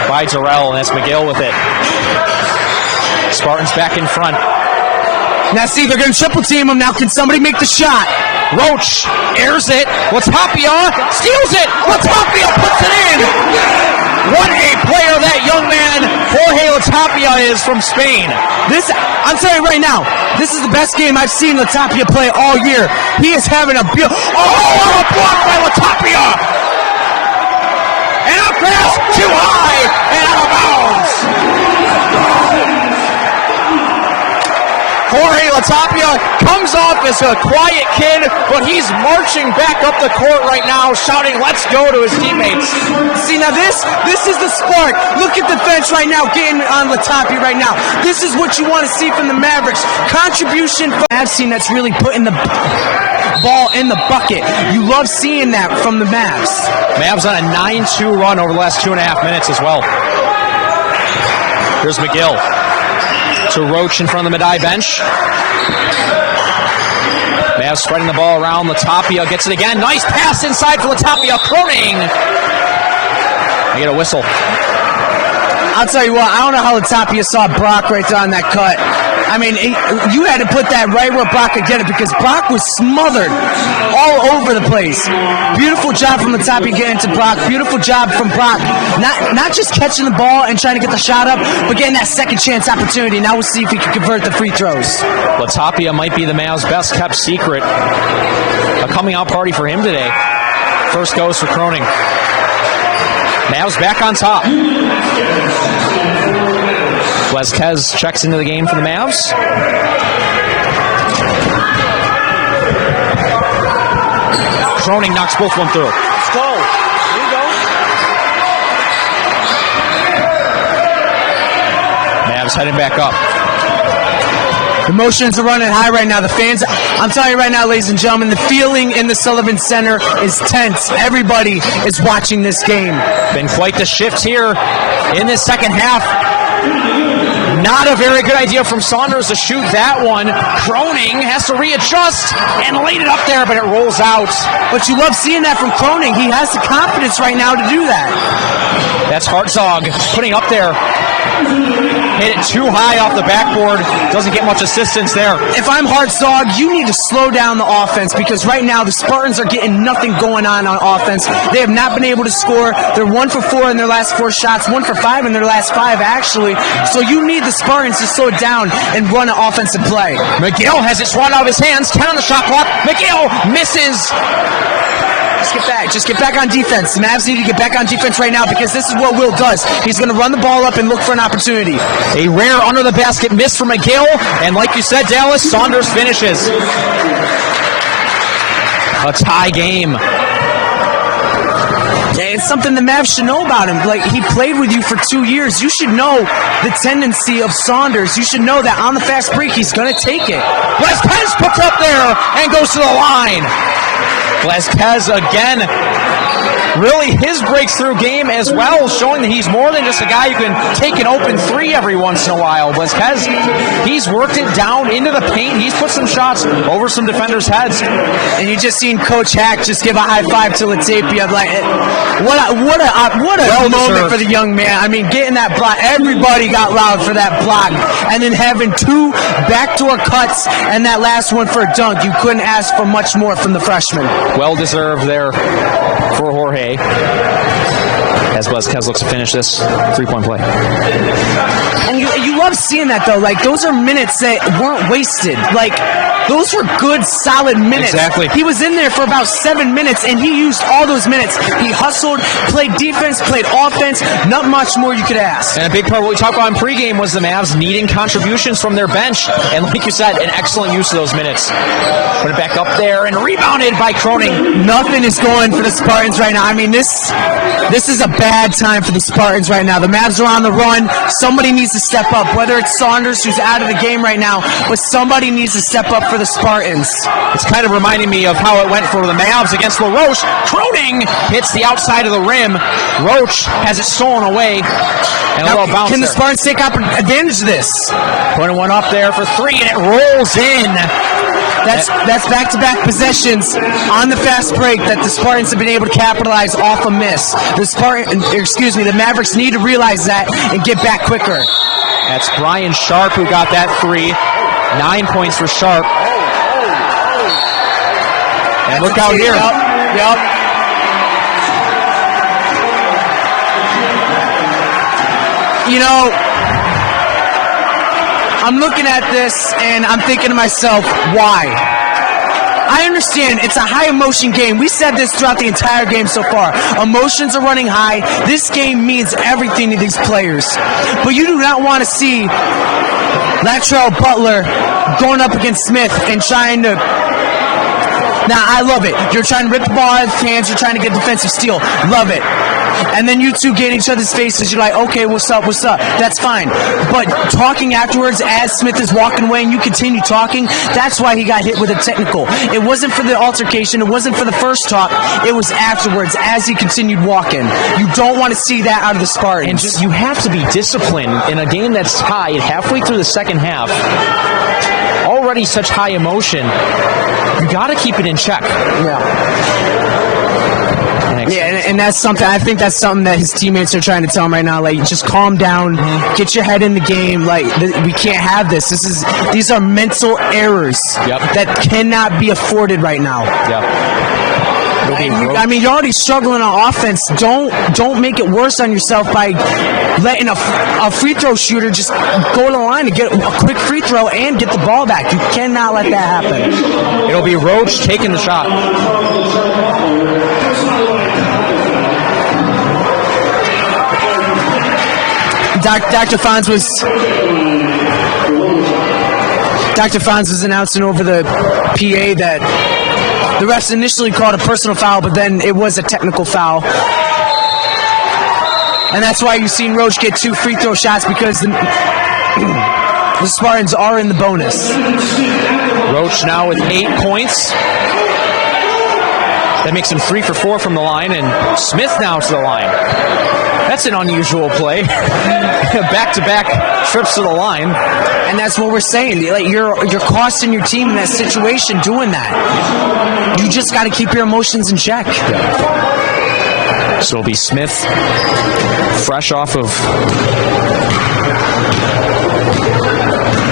by Durrell, and that's McGill with it. Spartans back in front. Now see, they're going to triple team him. Now can somebody make the shot? Roach airs it. Latapia steals it. Latapia puts it in. What a player that young man Jorge Latapia is from Spain. I'm telling you right now, this is the best game I've seen Latapia play all year. He is having a beautiful... Oh, a block by Latapia. And a pass too high and out of bounds. Jorge Latapia comes off as a quiet kid, but he's marching back up the court right now, shouting, "Let's go" to his teammates. See, now this is the spark. Look at the bench right now, getting on Latapia right now. This is what you want to see from the Mavericks. Contribution from Mavs team that's really putting the ball in the bucket. You love seeing that from the Mavs. Mavs on a 9-2 run over the last 2.5 minutes as well. Here's McGill to Roach in front of the Madai bench. Mavs spreading the ball around. Latapia gets it again. Nice pass inside for Latapia. Croning. I get a whistle. I'll tell you what, I don't know how Latapia saw Brock right there on that cut. I mean, you had to put that right where Brock could get it because Brock was smothered all over the place. Beautiful job from Latapia getting to Brock. Beautiful job from Brock. Not just catching the ball and trying to get the shot up, but getting that second chance opportunity. Now we'll see if he can convert the free throws. Latapia might be the Mavs' best kept secret. A coming out party for him today. First goes for Croning. Mavs back on top. Blazquez checks into the game for the Mavs. Croning knocks both one through. Let's go. Here you go. Mavs heading back up. Emotions are running high right now. The fans, I'm telling you right now, ladies and gentlemen, the feeling in the Sullivan Center is tense. Everybody is watching this game. Been quite the shift here in this second half. Not a very good idea from Saunders to shoot that one. Croning has to readjust and laid it up there, but it rolls out. But you love seeing that from Croning. He has the confidence right now to do that. That's Hartzog putting up there. Hit it too high off the backboard. Doesn't get much assistance there. If I'm Hartzog, you need to slow down the offense because right now the Spartans are getting nothing going on offense. They have not been able to score. They're 1 for 4 in their last 4 shots, 1 for 5 in their last 5 actually. So you need the Spartans to slow it down and run an offensive play. McGill has it swatted out of his hands. 10 on the shot clock. McGill misses. Just get back on defense. The Mavs need to get back on defense right now because this is what Will does. He's going to run the ball up and look for an opportunity. A rare under the basket miss from McGill, and like you said, Dallas, Saunders finishes. A tie game. Yeah, it's something the Mavs should know about him. Like, he played with you for 2 years. You should know the tendency of Saunders. You should know that on the fast break, he's going to take it. Blazquez puts up there and goes to the line. Blazquez again, really his breakthrough game as well, showing that he's more than just a guy who can take an open three every once in a while. Blazquez, he's worked it down into the paint. He's put some shots over some defenders' heads. And you just seen Coach Hack just give a high five to Latapia. Like, what a moment for the young man. I mean, getting that block, everybody got loud for that block. And then having 2 backdoor cuts and that last one for a dunk. You couldn't ask for much more from the freshman. Well deserved there for Jorge. As Blazquez looks to finish this 3-point play. And you love seeing that, though. Like, those are minutes that weren't wasted. Like, those were good, solid minutes. Exactly. He was in there for about 7 minutes, and he used all those minutes. He hustled, played defense, played offense. Not much more you could ask. And a big part of what we talked about in pregame was the Mavs needing contributions from their bench. And like you said, an excellent use of those minutes. Put it back up there and rebounded by Croning. Nothing is going for the Spartans right now. I mean, this is a bad time for the Spartans right now. The Mavs are on the run. Somebody needs to step up, whether it's Saunders, who's out of the game right now, but somebody needs to step up for the Spartans. It's kind of reminding me of how it went for the Mavs against LaRoche. Croning hits the outside of the rim. Roach has it stolen away. And a little bounce. Can the Spartans take advantage of this? Putting one up there for 3, and it rolls in. That's back-to-back possessions on the fast break that the Spartans have been able to capitalize off a miss. The Mavericks need to realize that and get back quicker. That's Brian Sharp who got that 3. 9 points for Sharp. And look out here. Yep. You know, I'm looking at this and I'm thinking to myself, why? I understand it's a high emotion game. We said this throughout the entire game so far. Emotions are running high. This game means everything to these players. But you do not want to see Latrell Butler going up against Smith and trying to... Now, I love it. You're trying to rip the ball out of his hands. You're trying to get defensive steal. Love it. And then you two get in each other's faces. You're like, okay, what's up? That's fine. But talking afterwards as Smith is walking away and you continue talking, that's why he got hit with a technical. It wasn't for the altercation. It wasn't for the first talk. It was afterwards as he continued walking. You don't want to see that out of the Spartans. And just, you have to be disciplined in a game that's tied halfway through the second half. Already such high emotion. You got to keep it in check. Yeah, and that's something, I think that's something that his teammates are trying to tell him right now. Like, just calm down, get your head in the game. Like, we can't have this. These are mental errors that cannot be afforded right now. I mean, you're already struggling on offense. Don't make it worse on yourself by letting a free throw shooter just go to the line and get a quick free throw and get the ball back. You cannot let that happen. It'll be Roach taking the shot. Dr. Fonz was announcing over the PA that the refs initially called a personal foul, but then it was a technical foul. And that's why you've seen Roach get 2 free throw shots, because the Spartans are in the bonus. Roach now with 8 points. That makes him 3 for 4 from the line, and Smith now to the line. That's an unusual play. Back-to-back trips to the line. And that's what we're saying. Like you're costing your team in that situation doing that. You just got to keep your emotions in check. So it'll be Smith, fresh off of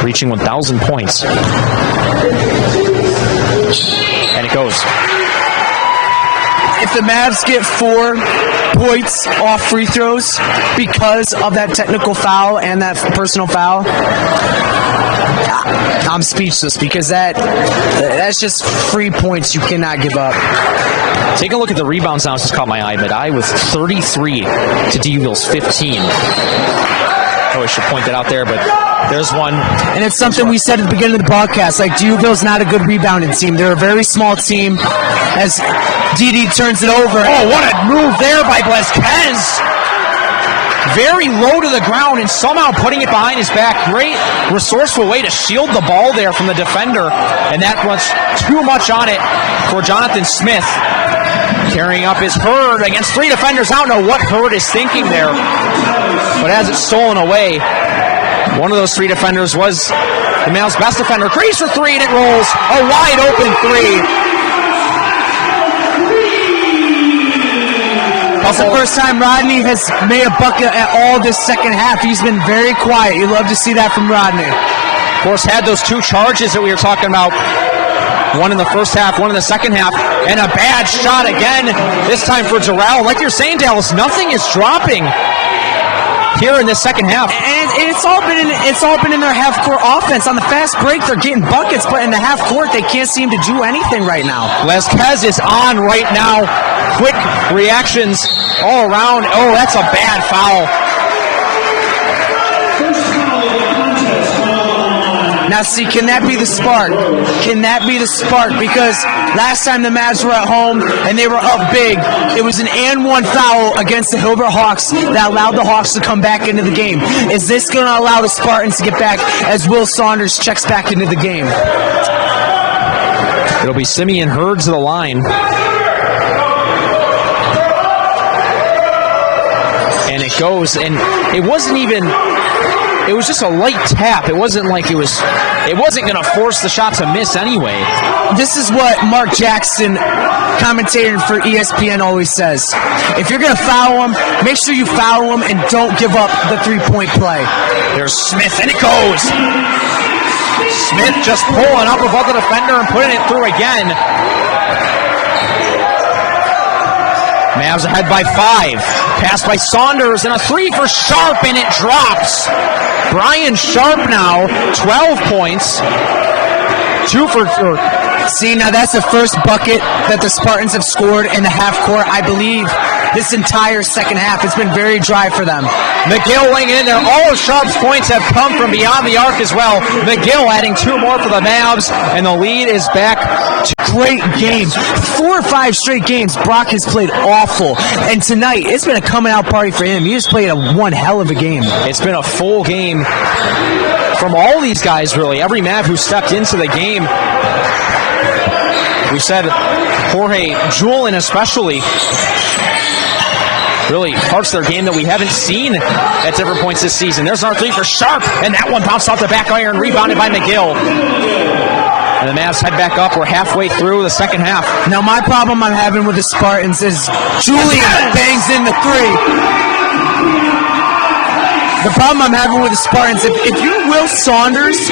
reaching 1,000 points. And it goes. If the Mavs get 4 points off free throws because of that technical foul and that personal foul, I'm speechless, because that's just free points you cannot give up. Take a look at the rebounds now. It's just caught my eye. Madai with 33 to D'Youville's 15. I should point that out there, but there's one. And it's something we said at the beginning of the broadcast. Like, D'Youville's not a good rebounding team. They're a very small team. As DD turns it over. Oh, what a move there by Blazquez. Very low to the ground and somehow putting it behind his back. Great resourceful way to shield the ball there from the defender. And that was too much on it for Jonathan Smith. Carrying up his Hurd against 3 defenders. I don't know what Hurd is thinking there, but has it stolen away. One of those 3 defenders was the Mavs' best defender. Graves for 3, and it rolls. A wide open 3. That's the first time Rodney has made a bucket at all this second half. He's been very quiet. You love to see that from Rodney. Of course, had those 2 charges that we were talking about. One in the first half, one in the second half, and a bad shot again, this time for Darrell. Like you're saying, Dallas, nothing is dropping here in the second half. And it's all been in their half-court offense. On the fast break, they're getting buckets, but in the half-court, they can't seem to do anything right now. Blazquez is on right now. Quick reactions all around. Oh, that's a bad foul. Now, see, can that be the spark? Can that be the spark? Because last time the Mavs were at home and they were up big, it was an and one foul against the Hilbert Hawks that allowed the Hawks to come back into the game. Is this going to allow the Spartans to get back as Will Saunders checks back into the game? It'll be Simeon Hurd to the line. And it goes, and it wasn't even... It was just a light tap. It wasn't like it wasn't going to force the shot to miss anyway. This is what Mark Jackson, commentator for ESPN, always says. If you're going to foul him, make sure you foul him and don't give up the 3-point play. There's Smith, and it goes. Smith just pulling up above the defender and putting it through again. Mavs ahead by 5. Pass by Saunders, and a 3 for Sharp, and it drops. Brian Sharp now, 12 points. 2 for... See, now that's the first bucket that the Spartans have scored in the half court, I believe, this entire second half. It's been very dry for them. McGill laying in there. All of Sharp's points have come from beyond the arc as well. McGill adding 2 more for the Mavs, and the lead is back. Great game. 4 or 5 straight games, Brock has played awful. And tonight, it's been a coming-out party for him. He just played one hell of a game. It's been a full game from all these guys, really. Every Mav who stepped into the game. We said Jorge, Julen especially, really parts of their game that we haven't seen at different points this season. There's our 3 for Sharp, and that one bounced off the back iron, rebounded by McGill. And the Mavs head back up. We're halfway through the second half. Now, my problem I'm having with the Spartans is Julian bangs in the 3. The problem I'm having with the Spartans, if you're Will Saunders,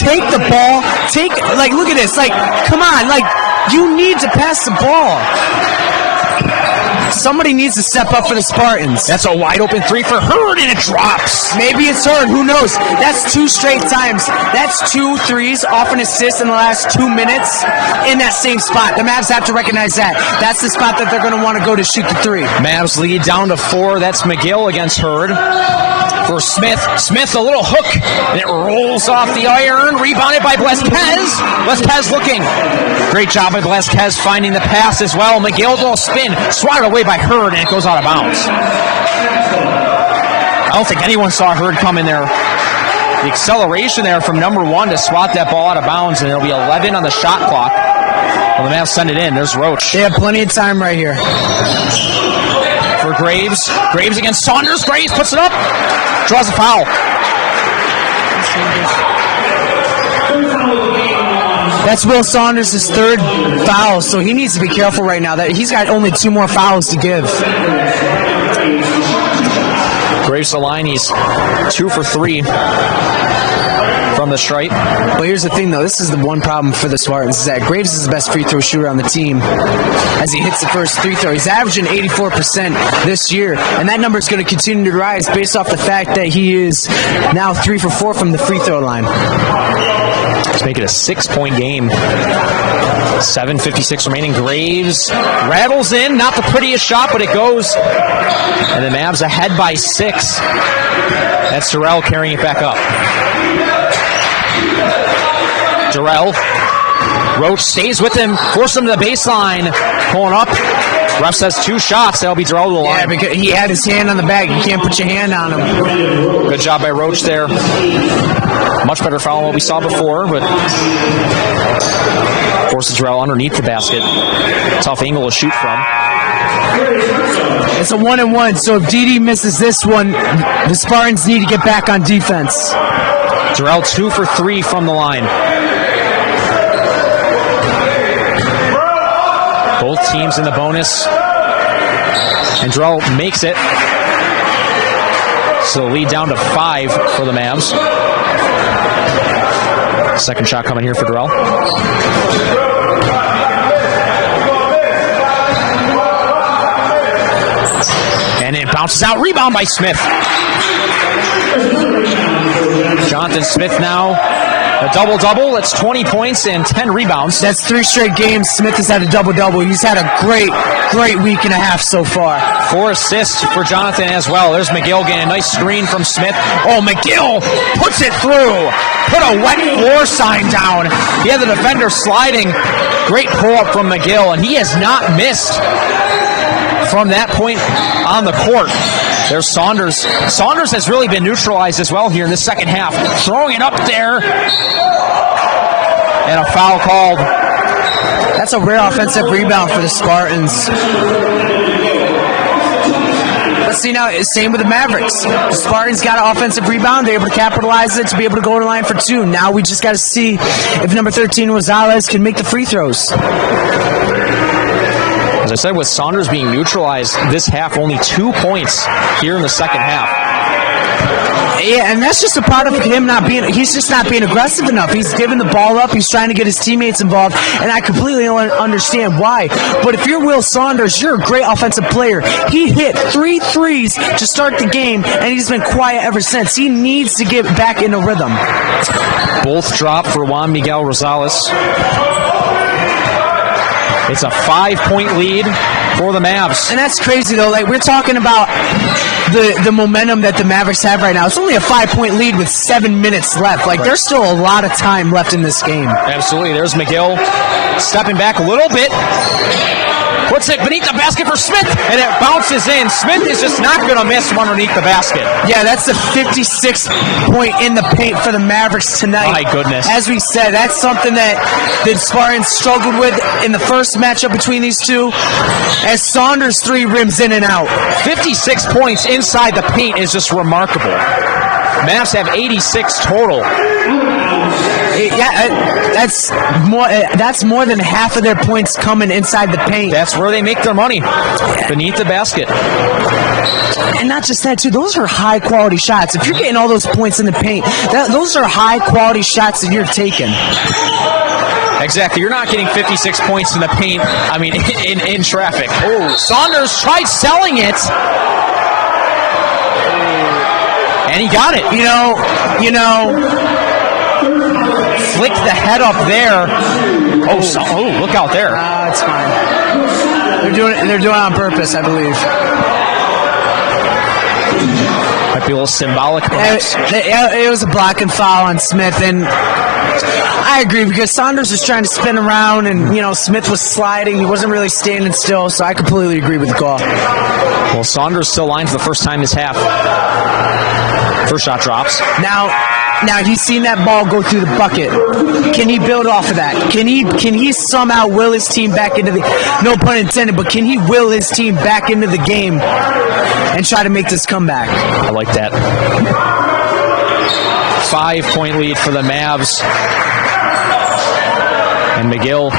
take the ball, look at this, come on, you need to pass the ball. Somebody needs to step up for the Spartans. That's a wide open 3 for Hurd, and it drops. Maybe it's Hurd. Who knows? That's 2 straight times. That's 2 threes off an assist in the last 2 minutes in that same spot. The Mavs have to recognize that. That's the spot that they're going to want to go to shoot the 3. Mavs lead down to 4. That's McGill against Hurd. For Smith. Smith, a little hook, and it rolls off the iron. Rebounded by Blazquez. Blazquez looking. Great job by Blazquez finding the pass as well. McGill will spin. Swatted away by Hurd, and it goes out of bounds. I don't think anyone saw Hurd come in there. The acceleration there from number 1 to swat that ball out of bounds, and it'll be 11 on the shot clock. Well, the Mavs send it in. There's Roach. They have plenty of time right here. For Graves. Graves against Saunders. Graves puts it up. Draws a foul. That's Will Saunders' third foul, so he needs to be careful right now. That he's got only 2 more fouls to give. Graves to the line. He's 2 for 3 from the stripe. Well, here's the thing, though. This is the one problem for the Spartans, is that Graves is the best free throw shooter on the team as he hits the first free throw. He's averaging 84% this year, and that number is going to continue to rise based off the fact that he is now 3 for 4 from the free throw line. Let's make it a 6-point game. 7:56 remaining. Graves rattles in. Not the prettiest shot, but it goes. And the Mavs ahead by 6. That's Durrell carrying it back up. Durrell. Roach stays with him. Force him to the baseline. Pulling up. Ref says 2 shots. That'll be Durrell to the line. Yeah, because he had his hand on the bag. You can't put your hand on him. Good job by Roach there. Much better foul than what we saw before, but forces Durrell underneath the basket. Tough angle to shoot from. It's a 1-and-1, so if Didi misses this one, the Spartans need to get back on defense. Durrell 2 for 3 from the line. Both teams in the bonus. And Durrell makes it. So lead down to 5 for the Mavs. Second shot coming here for Durrell. And it bounces out. Rebound by Smith. Jonathan Smith now a double-double. That's 20 points and 10 rebounds. That's 3 straight games. Smith has had a double-double. He's had a great week and a half so far. 4 assists for Jonathan as well. There's McGill getting a nice screen from Smith. Oh, McGill puts it through. Put a wet floor sign down. He had the defender sliding. Great pull-up from McGill, and he has not missed from that point on the court. There's Saunders. Saunders has really been neutralized as well here in the second half. Throwing it up there. And a foul called. That's a rare offensive rebound for the Spartans. Let's see now, same with the Mavericks. The Spartans got an offensive rebound. They're able to capitalize it to be able to go to the line for 2. Now we just got to see if number 13, Rosales, can make the free throws. As I said, with Saunders being neutralized this half, only 2 points here in the second half. Yeah, and that's just a part of him he's just not being aggressive enough. He's giving the ball up. He's trying to get his teammates involved, and I completely understand why. But if you're Will Saunders, you're a great offensive player. He hit 3 threes to start the game, and he's been quiet ever since. He needs to get back into rhythm. Both drop for Juan Miguel Rosales. It's a 5-point lead for the Mavs. And that's crazy, though. Like, we're talking about the momentum that the Mavericks have right now. It's only a 5-point lead with 7 minutes left. Like, there's still a lot of time left in this game. Absolutely. There's McGill stepping back a little bit. Puts it beneath the basket for Smith, and it bounces in. Smith is just not going to miss from underneath the basket. Yeah, that's a 56-point in the paint for the Mavericks tonight. My goodness. As we said, that's something that the Spartans struggled with in the first matchup between these two, as Saunders' 3 rims in and out. 56 points inside the paint is just remarkable. Mavs have 86 total. Yeah, that's more than half of their points coming inside the paint. That's where they make their money, beneath the basket. And not just that, too. Those are high-quality shots. If you're getting all those points in the paint, those are high-quality shots that you're taking. Exactly. You're not getting 56 points in the paint, I mean, in traffic. Oh, Saunders tried selling it. And he got it. You know, flicked the head up there. Oh, look out there. It's fine. They're doing it on purpose, I believe. Might be a little symbolic, perhaps. It was a block and foul on Smith, and I agree, because Saunders was trying to spin around, and Smith was sliding. He wasn't really standing still, so I completely agree with the call. Well, Saunders still lines the first time this half. First shot drops. Now, Now he's seen that ball go through the bucket. Can he build off of that? Can he somehow will his team back into the, no pun intended, but can he will his team back into the game and try to make this comeback? I like that. 5-point lead for the Mavs. And McGill.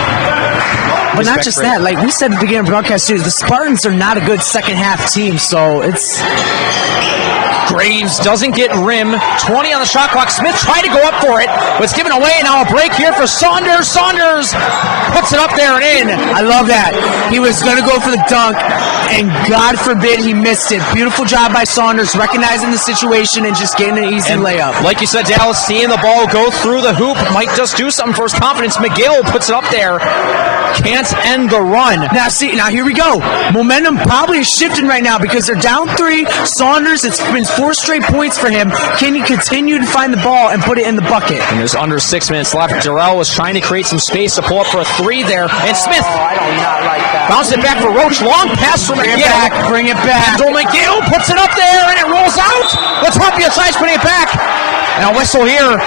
But not just that, like we said at the beginning of the broadcast too, the Spartans are not a good second half team, so it's... Graves doesn't get rim. 20 on the shot clock. Smith tried to go up for it, but it's given away. Now a break here for Saunders. Saunders puts it up there and in. I love that. He was going to go for the dunk, and God forbid he missed it. Beautiful job by Saunders, recognizing the situation and just getting an easy layup. Like you said, Dallas, seeing the ball go through the hoop might just do something for his confidence. McGill puts it up there. Can't end the run. Now here we go. Momentum probably is shifting right now because they're down 3. Saunders, it's been 4 straight points for him. Can he continue to find the ball and put it in the bucket? And there's under 6 minutes left. Durrell was trying to create some space to pull up for a 3 there. And Smith I do not like that. bounced it back for Roach. Long pass for McGill. Bring it back. Kendall McGill puts it up there and it rolls out. Latapia side's putting it back. And a whistle here.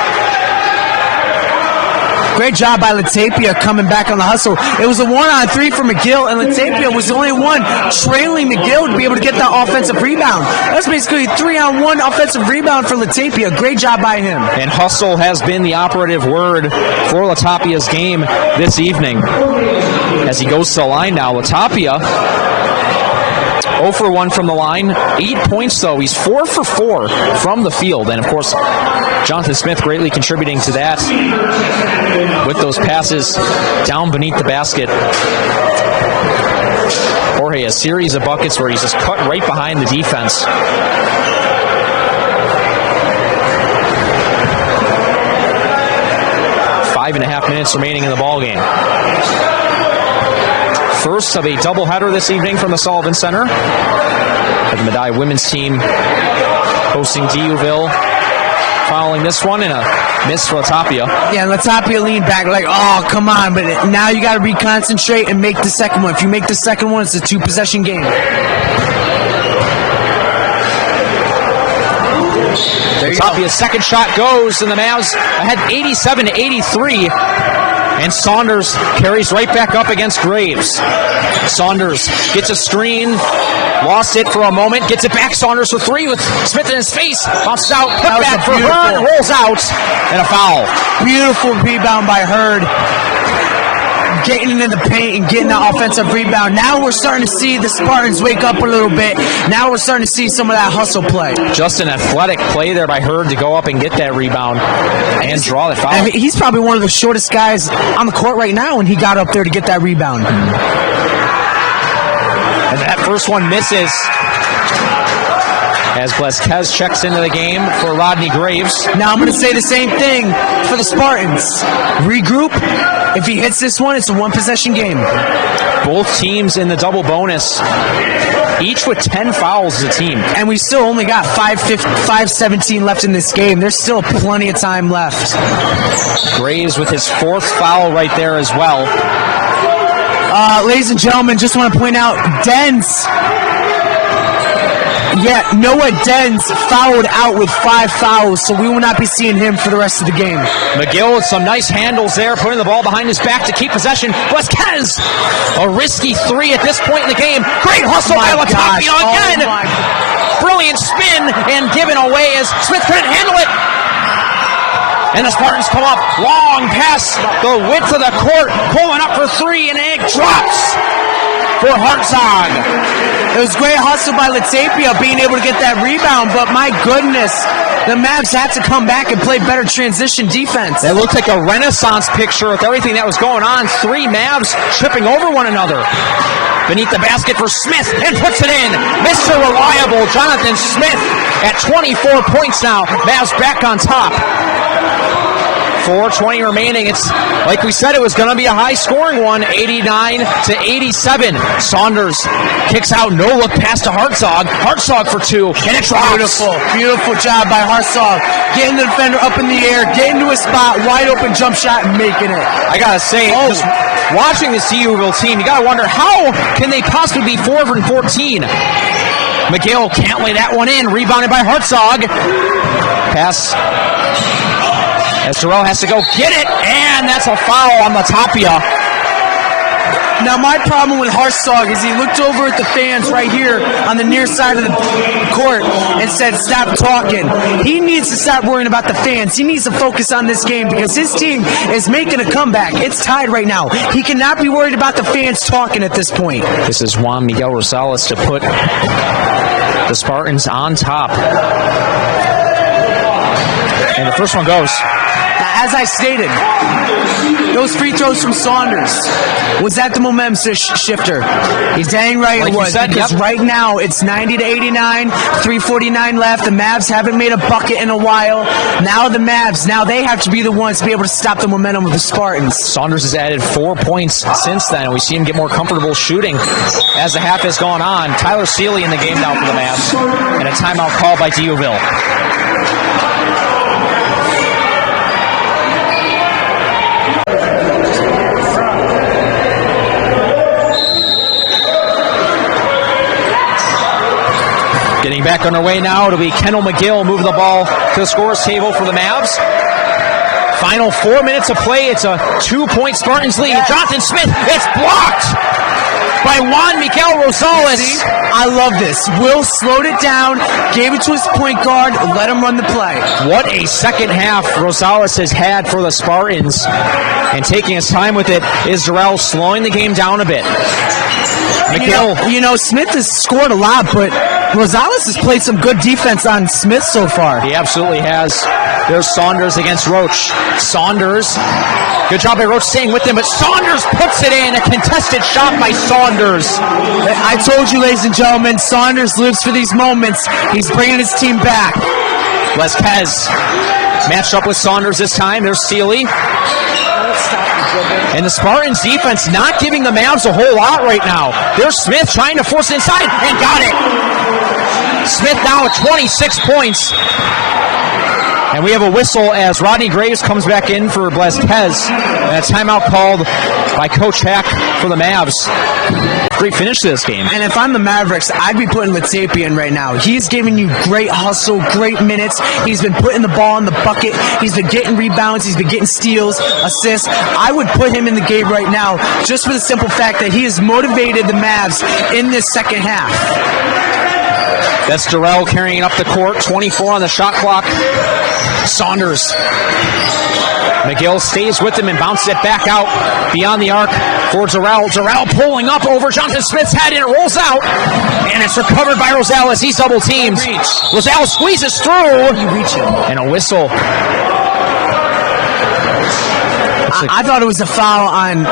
Great job by Latapia coming back on the hustle. It was a 1-on-3 for McGill, and Latapia was the only one trailing McGill to be able to get that offensive rebound. That's basically a 3-on-1 offensive rebound for Latapia. Great job by him. And hustle has been the operative word for Latapia's game this evening. As he goes to the line now, Latapia 0 for 1 from the line. 8 points, though. He's 4 for 4 from the field. And, of course, Jonathan Smith greatly contributing to that with those passes down beneath the basket. Jorge, a series of buckets where he's just cut right behind the defense. Five and a half minutes remaining in the ball game. First of a doubleheader this evening from the Sullivan Center. The Medaille women's team hosting Youville, following this one, and a miss for Latapia. Yeah, Latapia leaned back like, oh, come on. But now you got to reconcentrate and make the second one. If you make the second one, it's a 2-possession game. Latapia's second shot goes, and the Mavs ahead 87-83. And Saunders carries right back up against Graves. Saunders gets a screen, lost it for a moment, gets it back. Saunders for 3 with Smith in his face, bounces out, put back for Hurd, rolls out, and a foul. Beautiful rebound by Hurd. Getting into the paint and getting that offensive rebound. Now we're starting to see the Spartans wake up a little bit. Now we're starting to see some of that hustle play. Just an athletic play there by Hurd to go up and get that rebound and draw the foul. I mean, he's probably one of the shortest guys on the court right now, and he got up there to get that rebound. And that first one misses as Blazquez checks into the game for Rodney Graves. Now I'm going to say the same thing for the Spartans. Regroup. If he hits this one, it's a 1-possession game. Both teams in the double bonus, each with 10 fouls as a team. And we still only got 5:17 left in this game. There's still plenty of time left. Graves with his 4th foul right there as well. Ladies and gentlemen, just want to point out, Dens. Yeah, Noah Dens fouled out with 5 fouls, so we will not be seeing him for the rest of the game. McGill with some nice handles there, putting the ball behind his back to keep possession. Blazquez, a risky 3 at this point in the game. Great hustle by Latapia again. Brilliant spin and given away as Smith couldn't handle it. And the Spartans come up, long past the width of the court, pulling up for 3, and it drops for Hartzog. It was great hustle by Latapia being able to get that rebound, but my goodness, the Mavs had to come back and play better transition defense. It looked like a Renaissance picture with everything that was going on. 3 Mavs tripping over one another. Beneath the basket for Smith, and puts it in. Mr. Reliable, Jonathan Smith, at 24 points now. Mavs back on top. 4:20 remaining. It's like we said, it was going to be a high-scoring one, 89-87. Saunders kicks out, no look pass to Hartzog. Hartzog for 2, and it drops. Beautiful job by Hartzog. Getting the defender up in the air, getting to a spot, wide open jump shot, and making it. I gotta say, just watching this Youville team, you gotta wonder, how can they possibly be 4-14? McGill can't lay that one in. Rebounded by Hartzog. Pass as Terrell has to go get it, and that's a foul on the Tapia. Now, my problem with Hartzog is he looked over at the fans right here on the near side of the court and said, stop talking. He needs to stop worrying about the fans. He needs to focus on this game because his team is making a comeback. It's tied right now. He cannot be worried about the fans talking at this point. This is Juan Miguel Rosales to put the Spartans on top. And the first one goes. As I stated, those free throws from Saunders, was that the momentum shifter? He's dang right like it was. Said, because right now it's 90-89, 3:49 left. The Mavs haven't made a bucket in a while. Now the Mavs, they have to be the ones to be able to stop the momentum of the Spartans. Saunders has added 4 points since then, and we see him get more comfortable shooting as the half has gone on. Tyler Seeley in the game now for the Mavs, and a timeout called by Youville. Getting back underway now, it'll be Kendall McGill moving the ball to the scorer's table for the Mavs. Final 4 minutes of play. It's a 2-point Spartans lead. Jonathan Smith, it's blocked by Juan Miguel Rosales. See? I love this. Will slowed it down, gave it to his point guard, let him run the play. What a second half Rosales has had for the Spartans. And taking his time with it is Durrell, slowing the game down a bit. McGill. Smith has scored a lot, but Rosales has played some good defense on Smith so far. He absolutely has. There's Saunders against Roach. Saunders, good job by Roach staying with him, but Saunders puts it in. A contested shot by Saunders. I told you, ladies and gentlemen, Saunders lives for these moments. He's bringing his team back. Blazquez matched up with Saunders this time. There's Seeley. And the Spartans defense not giving the Mavs a whole lot right now. There's Smith trying to force it inside and got it. Smith now at 26 points. And we have a whistle as Rodney Graves comes back in for Blazquez. And a timeout called by Coach Hack for the Mavs. Great finish to this game. And if I'm the Mavericks, I'd be putting Latapian in right now. He's giving you great hustle, great minutes. He's been putting the ball in the bucket. He's been getting rebounds. He's been getting steals, assists. I would put him in the game right now just for the simple fact that he has motivated the Mavs in this second half. That's Durrell carrying up the court. 24 on the shot clock. Saunders. McGill stays with him and bounces it back out beyond the arc for Durrell. Durrell pulling up over Jonathan Smith's head, and it rolls out. And it's recovered by Rosales. He's double teamed. Rosales squeezes through. And a whistle. I thought it was a foul on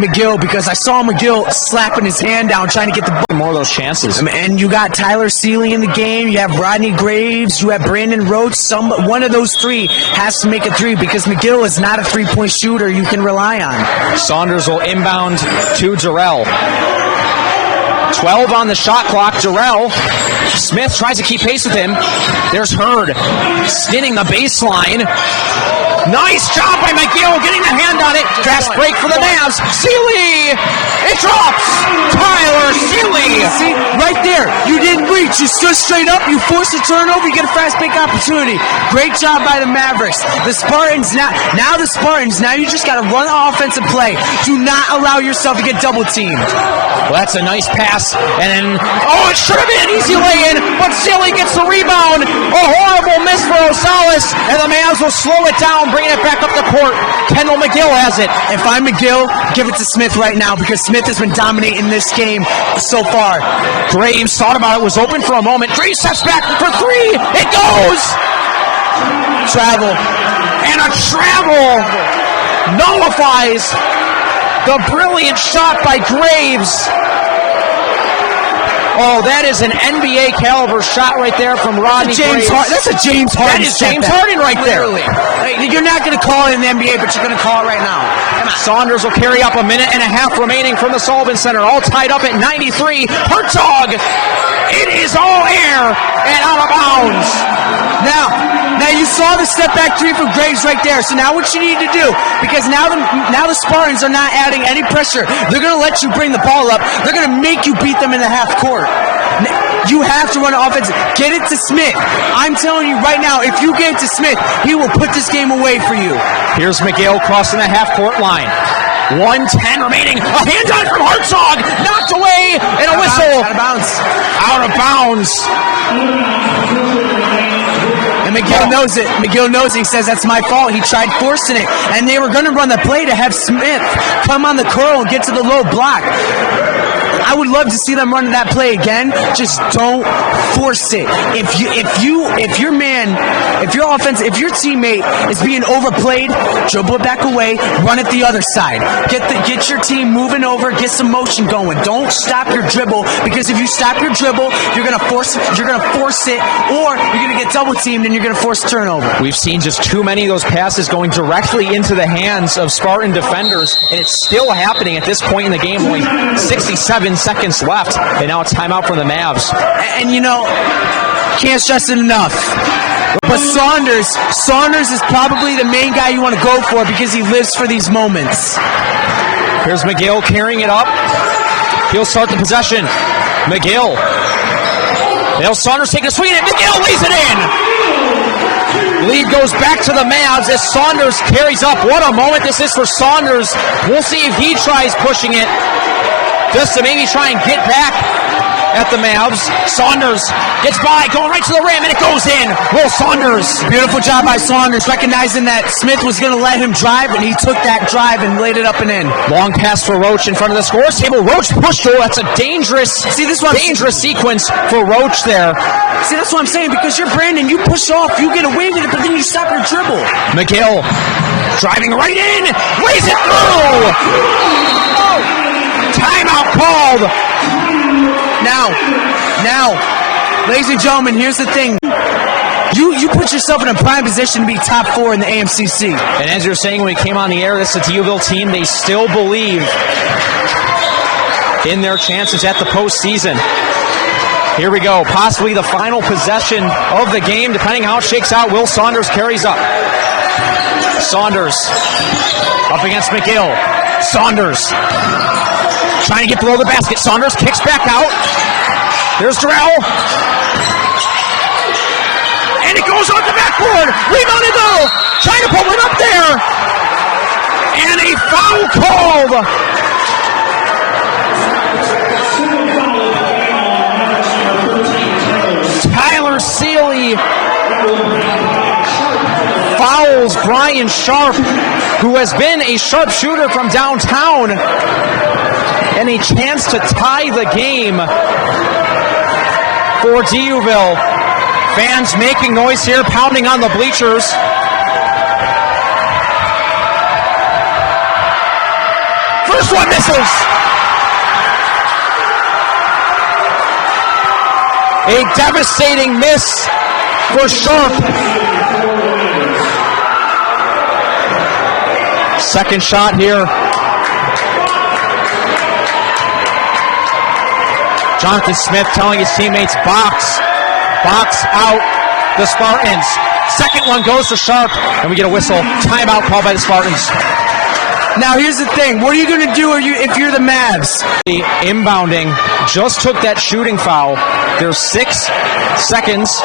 McGill because I saw McGill slapping his hand down trying to get the ball. More of those chances. And you got Tyler Seeley in the game. You have Rodney Graves. You have Brandon Roach. One of those three has to make a three because McGill is not a three-point shooter you can rely on. Saunders will inbound to Durrell. 12 on the shot clock. Durrell. Smith tries to keep pace with him. There's Hurd skinning the baseline. Nice job by McGill getting the hand on it. Fast break for the Mavs. Seeley! It drops! Tyler Seeley! See, right there. You didn't reach. You stood straight up. You forced a turnover. You get a fast break opportunity. Great job by the Mavericks. The Spartans now you just got to run an offensive play. Do not allow yourself to get double teamed. Well, that's a nice pass. And then, it should have been an easy lay-in, but Seeley gets the rebound. A horrible miss for Rosales, and the Mavs will slow it down, bringing it back up the court. Kendall McGill has it. If I'm McGill, give it to Smith right now because Smith has been dominating this game so far. Graves thought about it, was open for a moment. Graves steps back for three. It goes! Travel. And a travel nullifies the brilliant shot by Graves. Oh, that is an NBA caliber shot right there from Rodney Graves. That's a James Harden. That is James Harden right there. You're not going to call it in the NBA, but you're going to call it right now. Come on. Saunders will carry up 1.5 minutes remaining from the Sullivan Center. All tied up at 93. Hartzog. It is all air and out of bounds. Now you saw the step back three for Graves right there. So now what you need to do, because now the Spartans are not adding any pressure. They're going to let you bring the ball up. They're going to make you beat them in the half court. You have to run an offense. Get it to Smith. I'm telling you right now, if you get it to Smith, he will put this game away for you. Here's McGill crossing the half-court line. 1:10 remaining. A hand-on from Hartzog. Knocked away. And a whistle. Out of bounds. Out of bounds. And McGill knows it. McGill knows it. He says, that's my fault. He tried forcing it. And they were going to run the play to have Smith come on the curl and get to the low block. I would love to see them run that play again. Just don't force it. If your teammate is being overplayed, dribble it back away, run it the other side. Get your team moving over, get some motion going. Don't stop your dribble, because if you stop your dribble, you're gonna force it, or you're gonna get double teamed and you're gonna force turnover. We've seen just too many of those passes going directly into the hands of Spartan defenders, and it's still happening at this point in the game. Only 67 seconds left, and now it's timeout from the Mavs. And you know, can't stress it enough, but Saunders is probably the main guy you want to go for, because he lives for these moments. Here's McGill carrying it up. He'll start the possession. McGill. Now Saunders taking a swing at it. McGill lays it in. Lead goes back to the Mavs as Saunders carries up. What a moment this is for Saunders. We'll see if he tries pushing it, just to maybe try and get back at the Mavs. Saunders gets by, going right to the rim, and it goes in. Will Saunders. Beautiful job by Saunders, recognizing that Smith was going to let him drive, and he took that drive and laid it up and in. Long pass for Roach in front of the scores table. Roach pushed through. That's a dangerous sequence for Roach there. See, that's what I'm saying, because you're Brandon. You push off, you get away with it, but then you stop your dribble. McGill driving right in, lays it through. Timeout called. Now, ladies and gentlemen, here's the thing. You put yourself in a prime position to be top 4 in the AMCC. And as you're saying, when we came on the air, this is a Youville team. They still believe in their chances at the postseason. Here we go. Possibly the final possession of the game, depending how it shakes out. Will Saunders carries up. Saunders up against McGill. Saunders trying to get below the basket. Saunders kicks back out. There's Durrell. And it goes off the backboard. Rebounded though. Trying to pull it up there. And a foul called. Tyler Seeley fouls Brian Sharp, who has been a sharpshooter from downtown, and a chance to tie the game for Youville. Fans making noise here, pounding on the bleachers. First one misses. A devastating miss for Sharp. Second shot here. Jonathan Smith telling his teammates, box out the Spartans. Second one goes to Sharp, and we get a whistle. Timeout called by the Spartans. Now here's the thing. What are you going to do if you're the Mavs? The inbounding just took that shooting foul. There's 6 seconds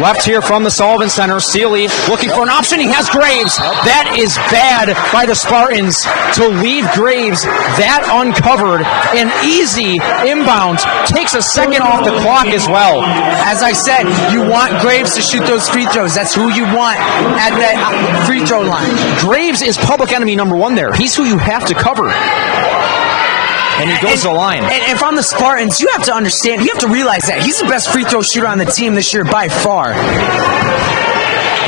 left here from the Sullivan Center. Seeley looking for an option. He has Graves. That is bad by the Spartans to leave Graves that uncovered. An easy inbound. Takes a second off the clock as well. As I said, you want Graves to shoot those free throws. That's who you want at that free throw line. Graves is public enemy number 1 there. He's who you have to cover. And he goes to the line. And if I'm the Spartans, you have to understand, you have to realize that he's the best free throw shooter on the team this year by far.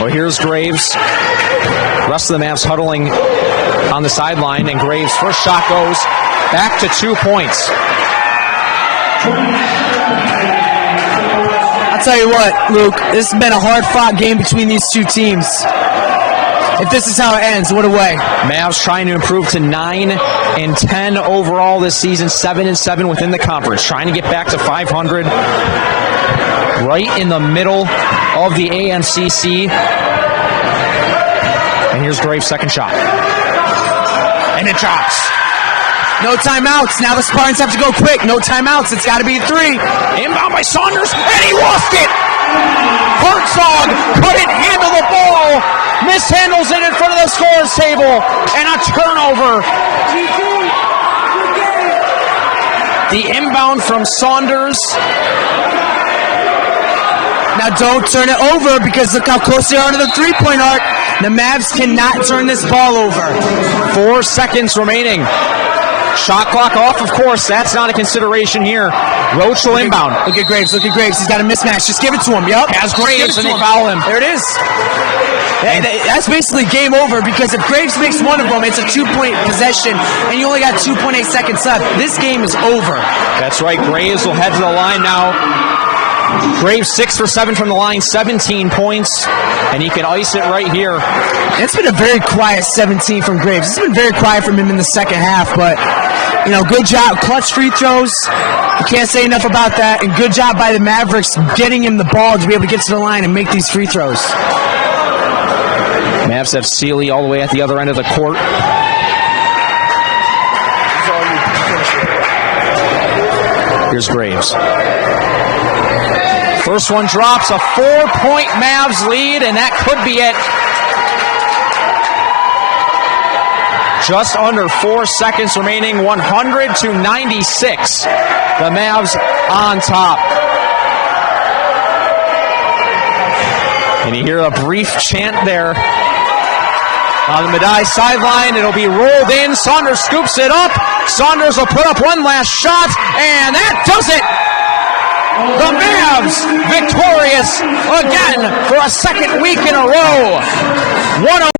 Well, here's Graves. The rest of the Mavs huddling on the sideline, and Graves' first shot goes back to 2 points. I'll tell you what, Luke, this has been a hard-fought game between these two teams. If this is how it ends, what a way. Mavs trying to improve to 9-10 overall this season, 7-7 within the conference, trying to get back to 500, right in the middle of the AMCC. And here's Graves' second shot. And it drops. No timeouts. Now the Spartans have to go quick. No timeouts. It's got to be 3. Inbound by Saunders, and he lost it! Herzog couldn't handle the ball. Mishandles it in front of the scorer's table, and a turnover. The inbound from Saunders. Now don't turn it over because look how close they are to the 3-point arc. The Mavs cannot turn this ball over. 4 seconds remaining. Shot clock off, of course. That's not a consideration here. Roach will inbound. Look at Graves. Look at Graves. He's got a mismatch. Just give it to him. Yep. Has Graves, and they foul him. There it is. That's basically game over because if Graves makes one of them, it's a 2-point possession, and you only got 2.8 seconds left. This game is over. That's right. Graves will head to the line now. Graves 6 for 7 from the line, 17 points, and he can ice it right here. It's been a very quiet 17 from Graves. It's been very quiet from him in the second half, but good job. Clutch free throws. You can't say enough about that, and good job by the Mavericks getting him the ball to be able to get to the line and make these free throws. Mavs have Sealy all the way at the other end of the court. Here's Graves. First one drops, a 4-point Mavs lead, and that could be it. Just under 4 seconds remaining, 100-96. The Mavs on top. And you hear a brief chant there on the Madai sideline. It'll be rolled in. Saunders scoops it up. Saunders will put up one last shot, and that does it. The Mavs victorious again for a second week in a row.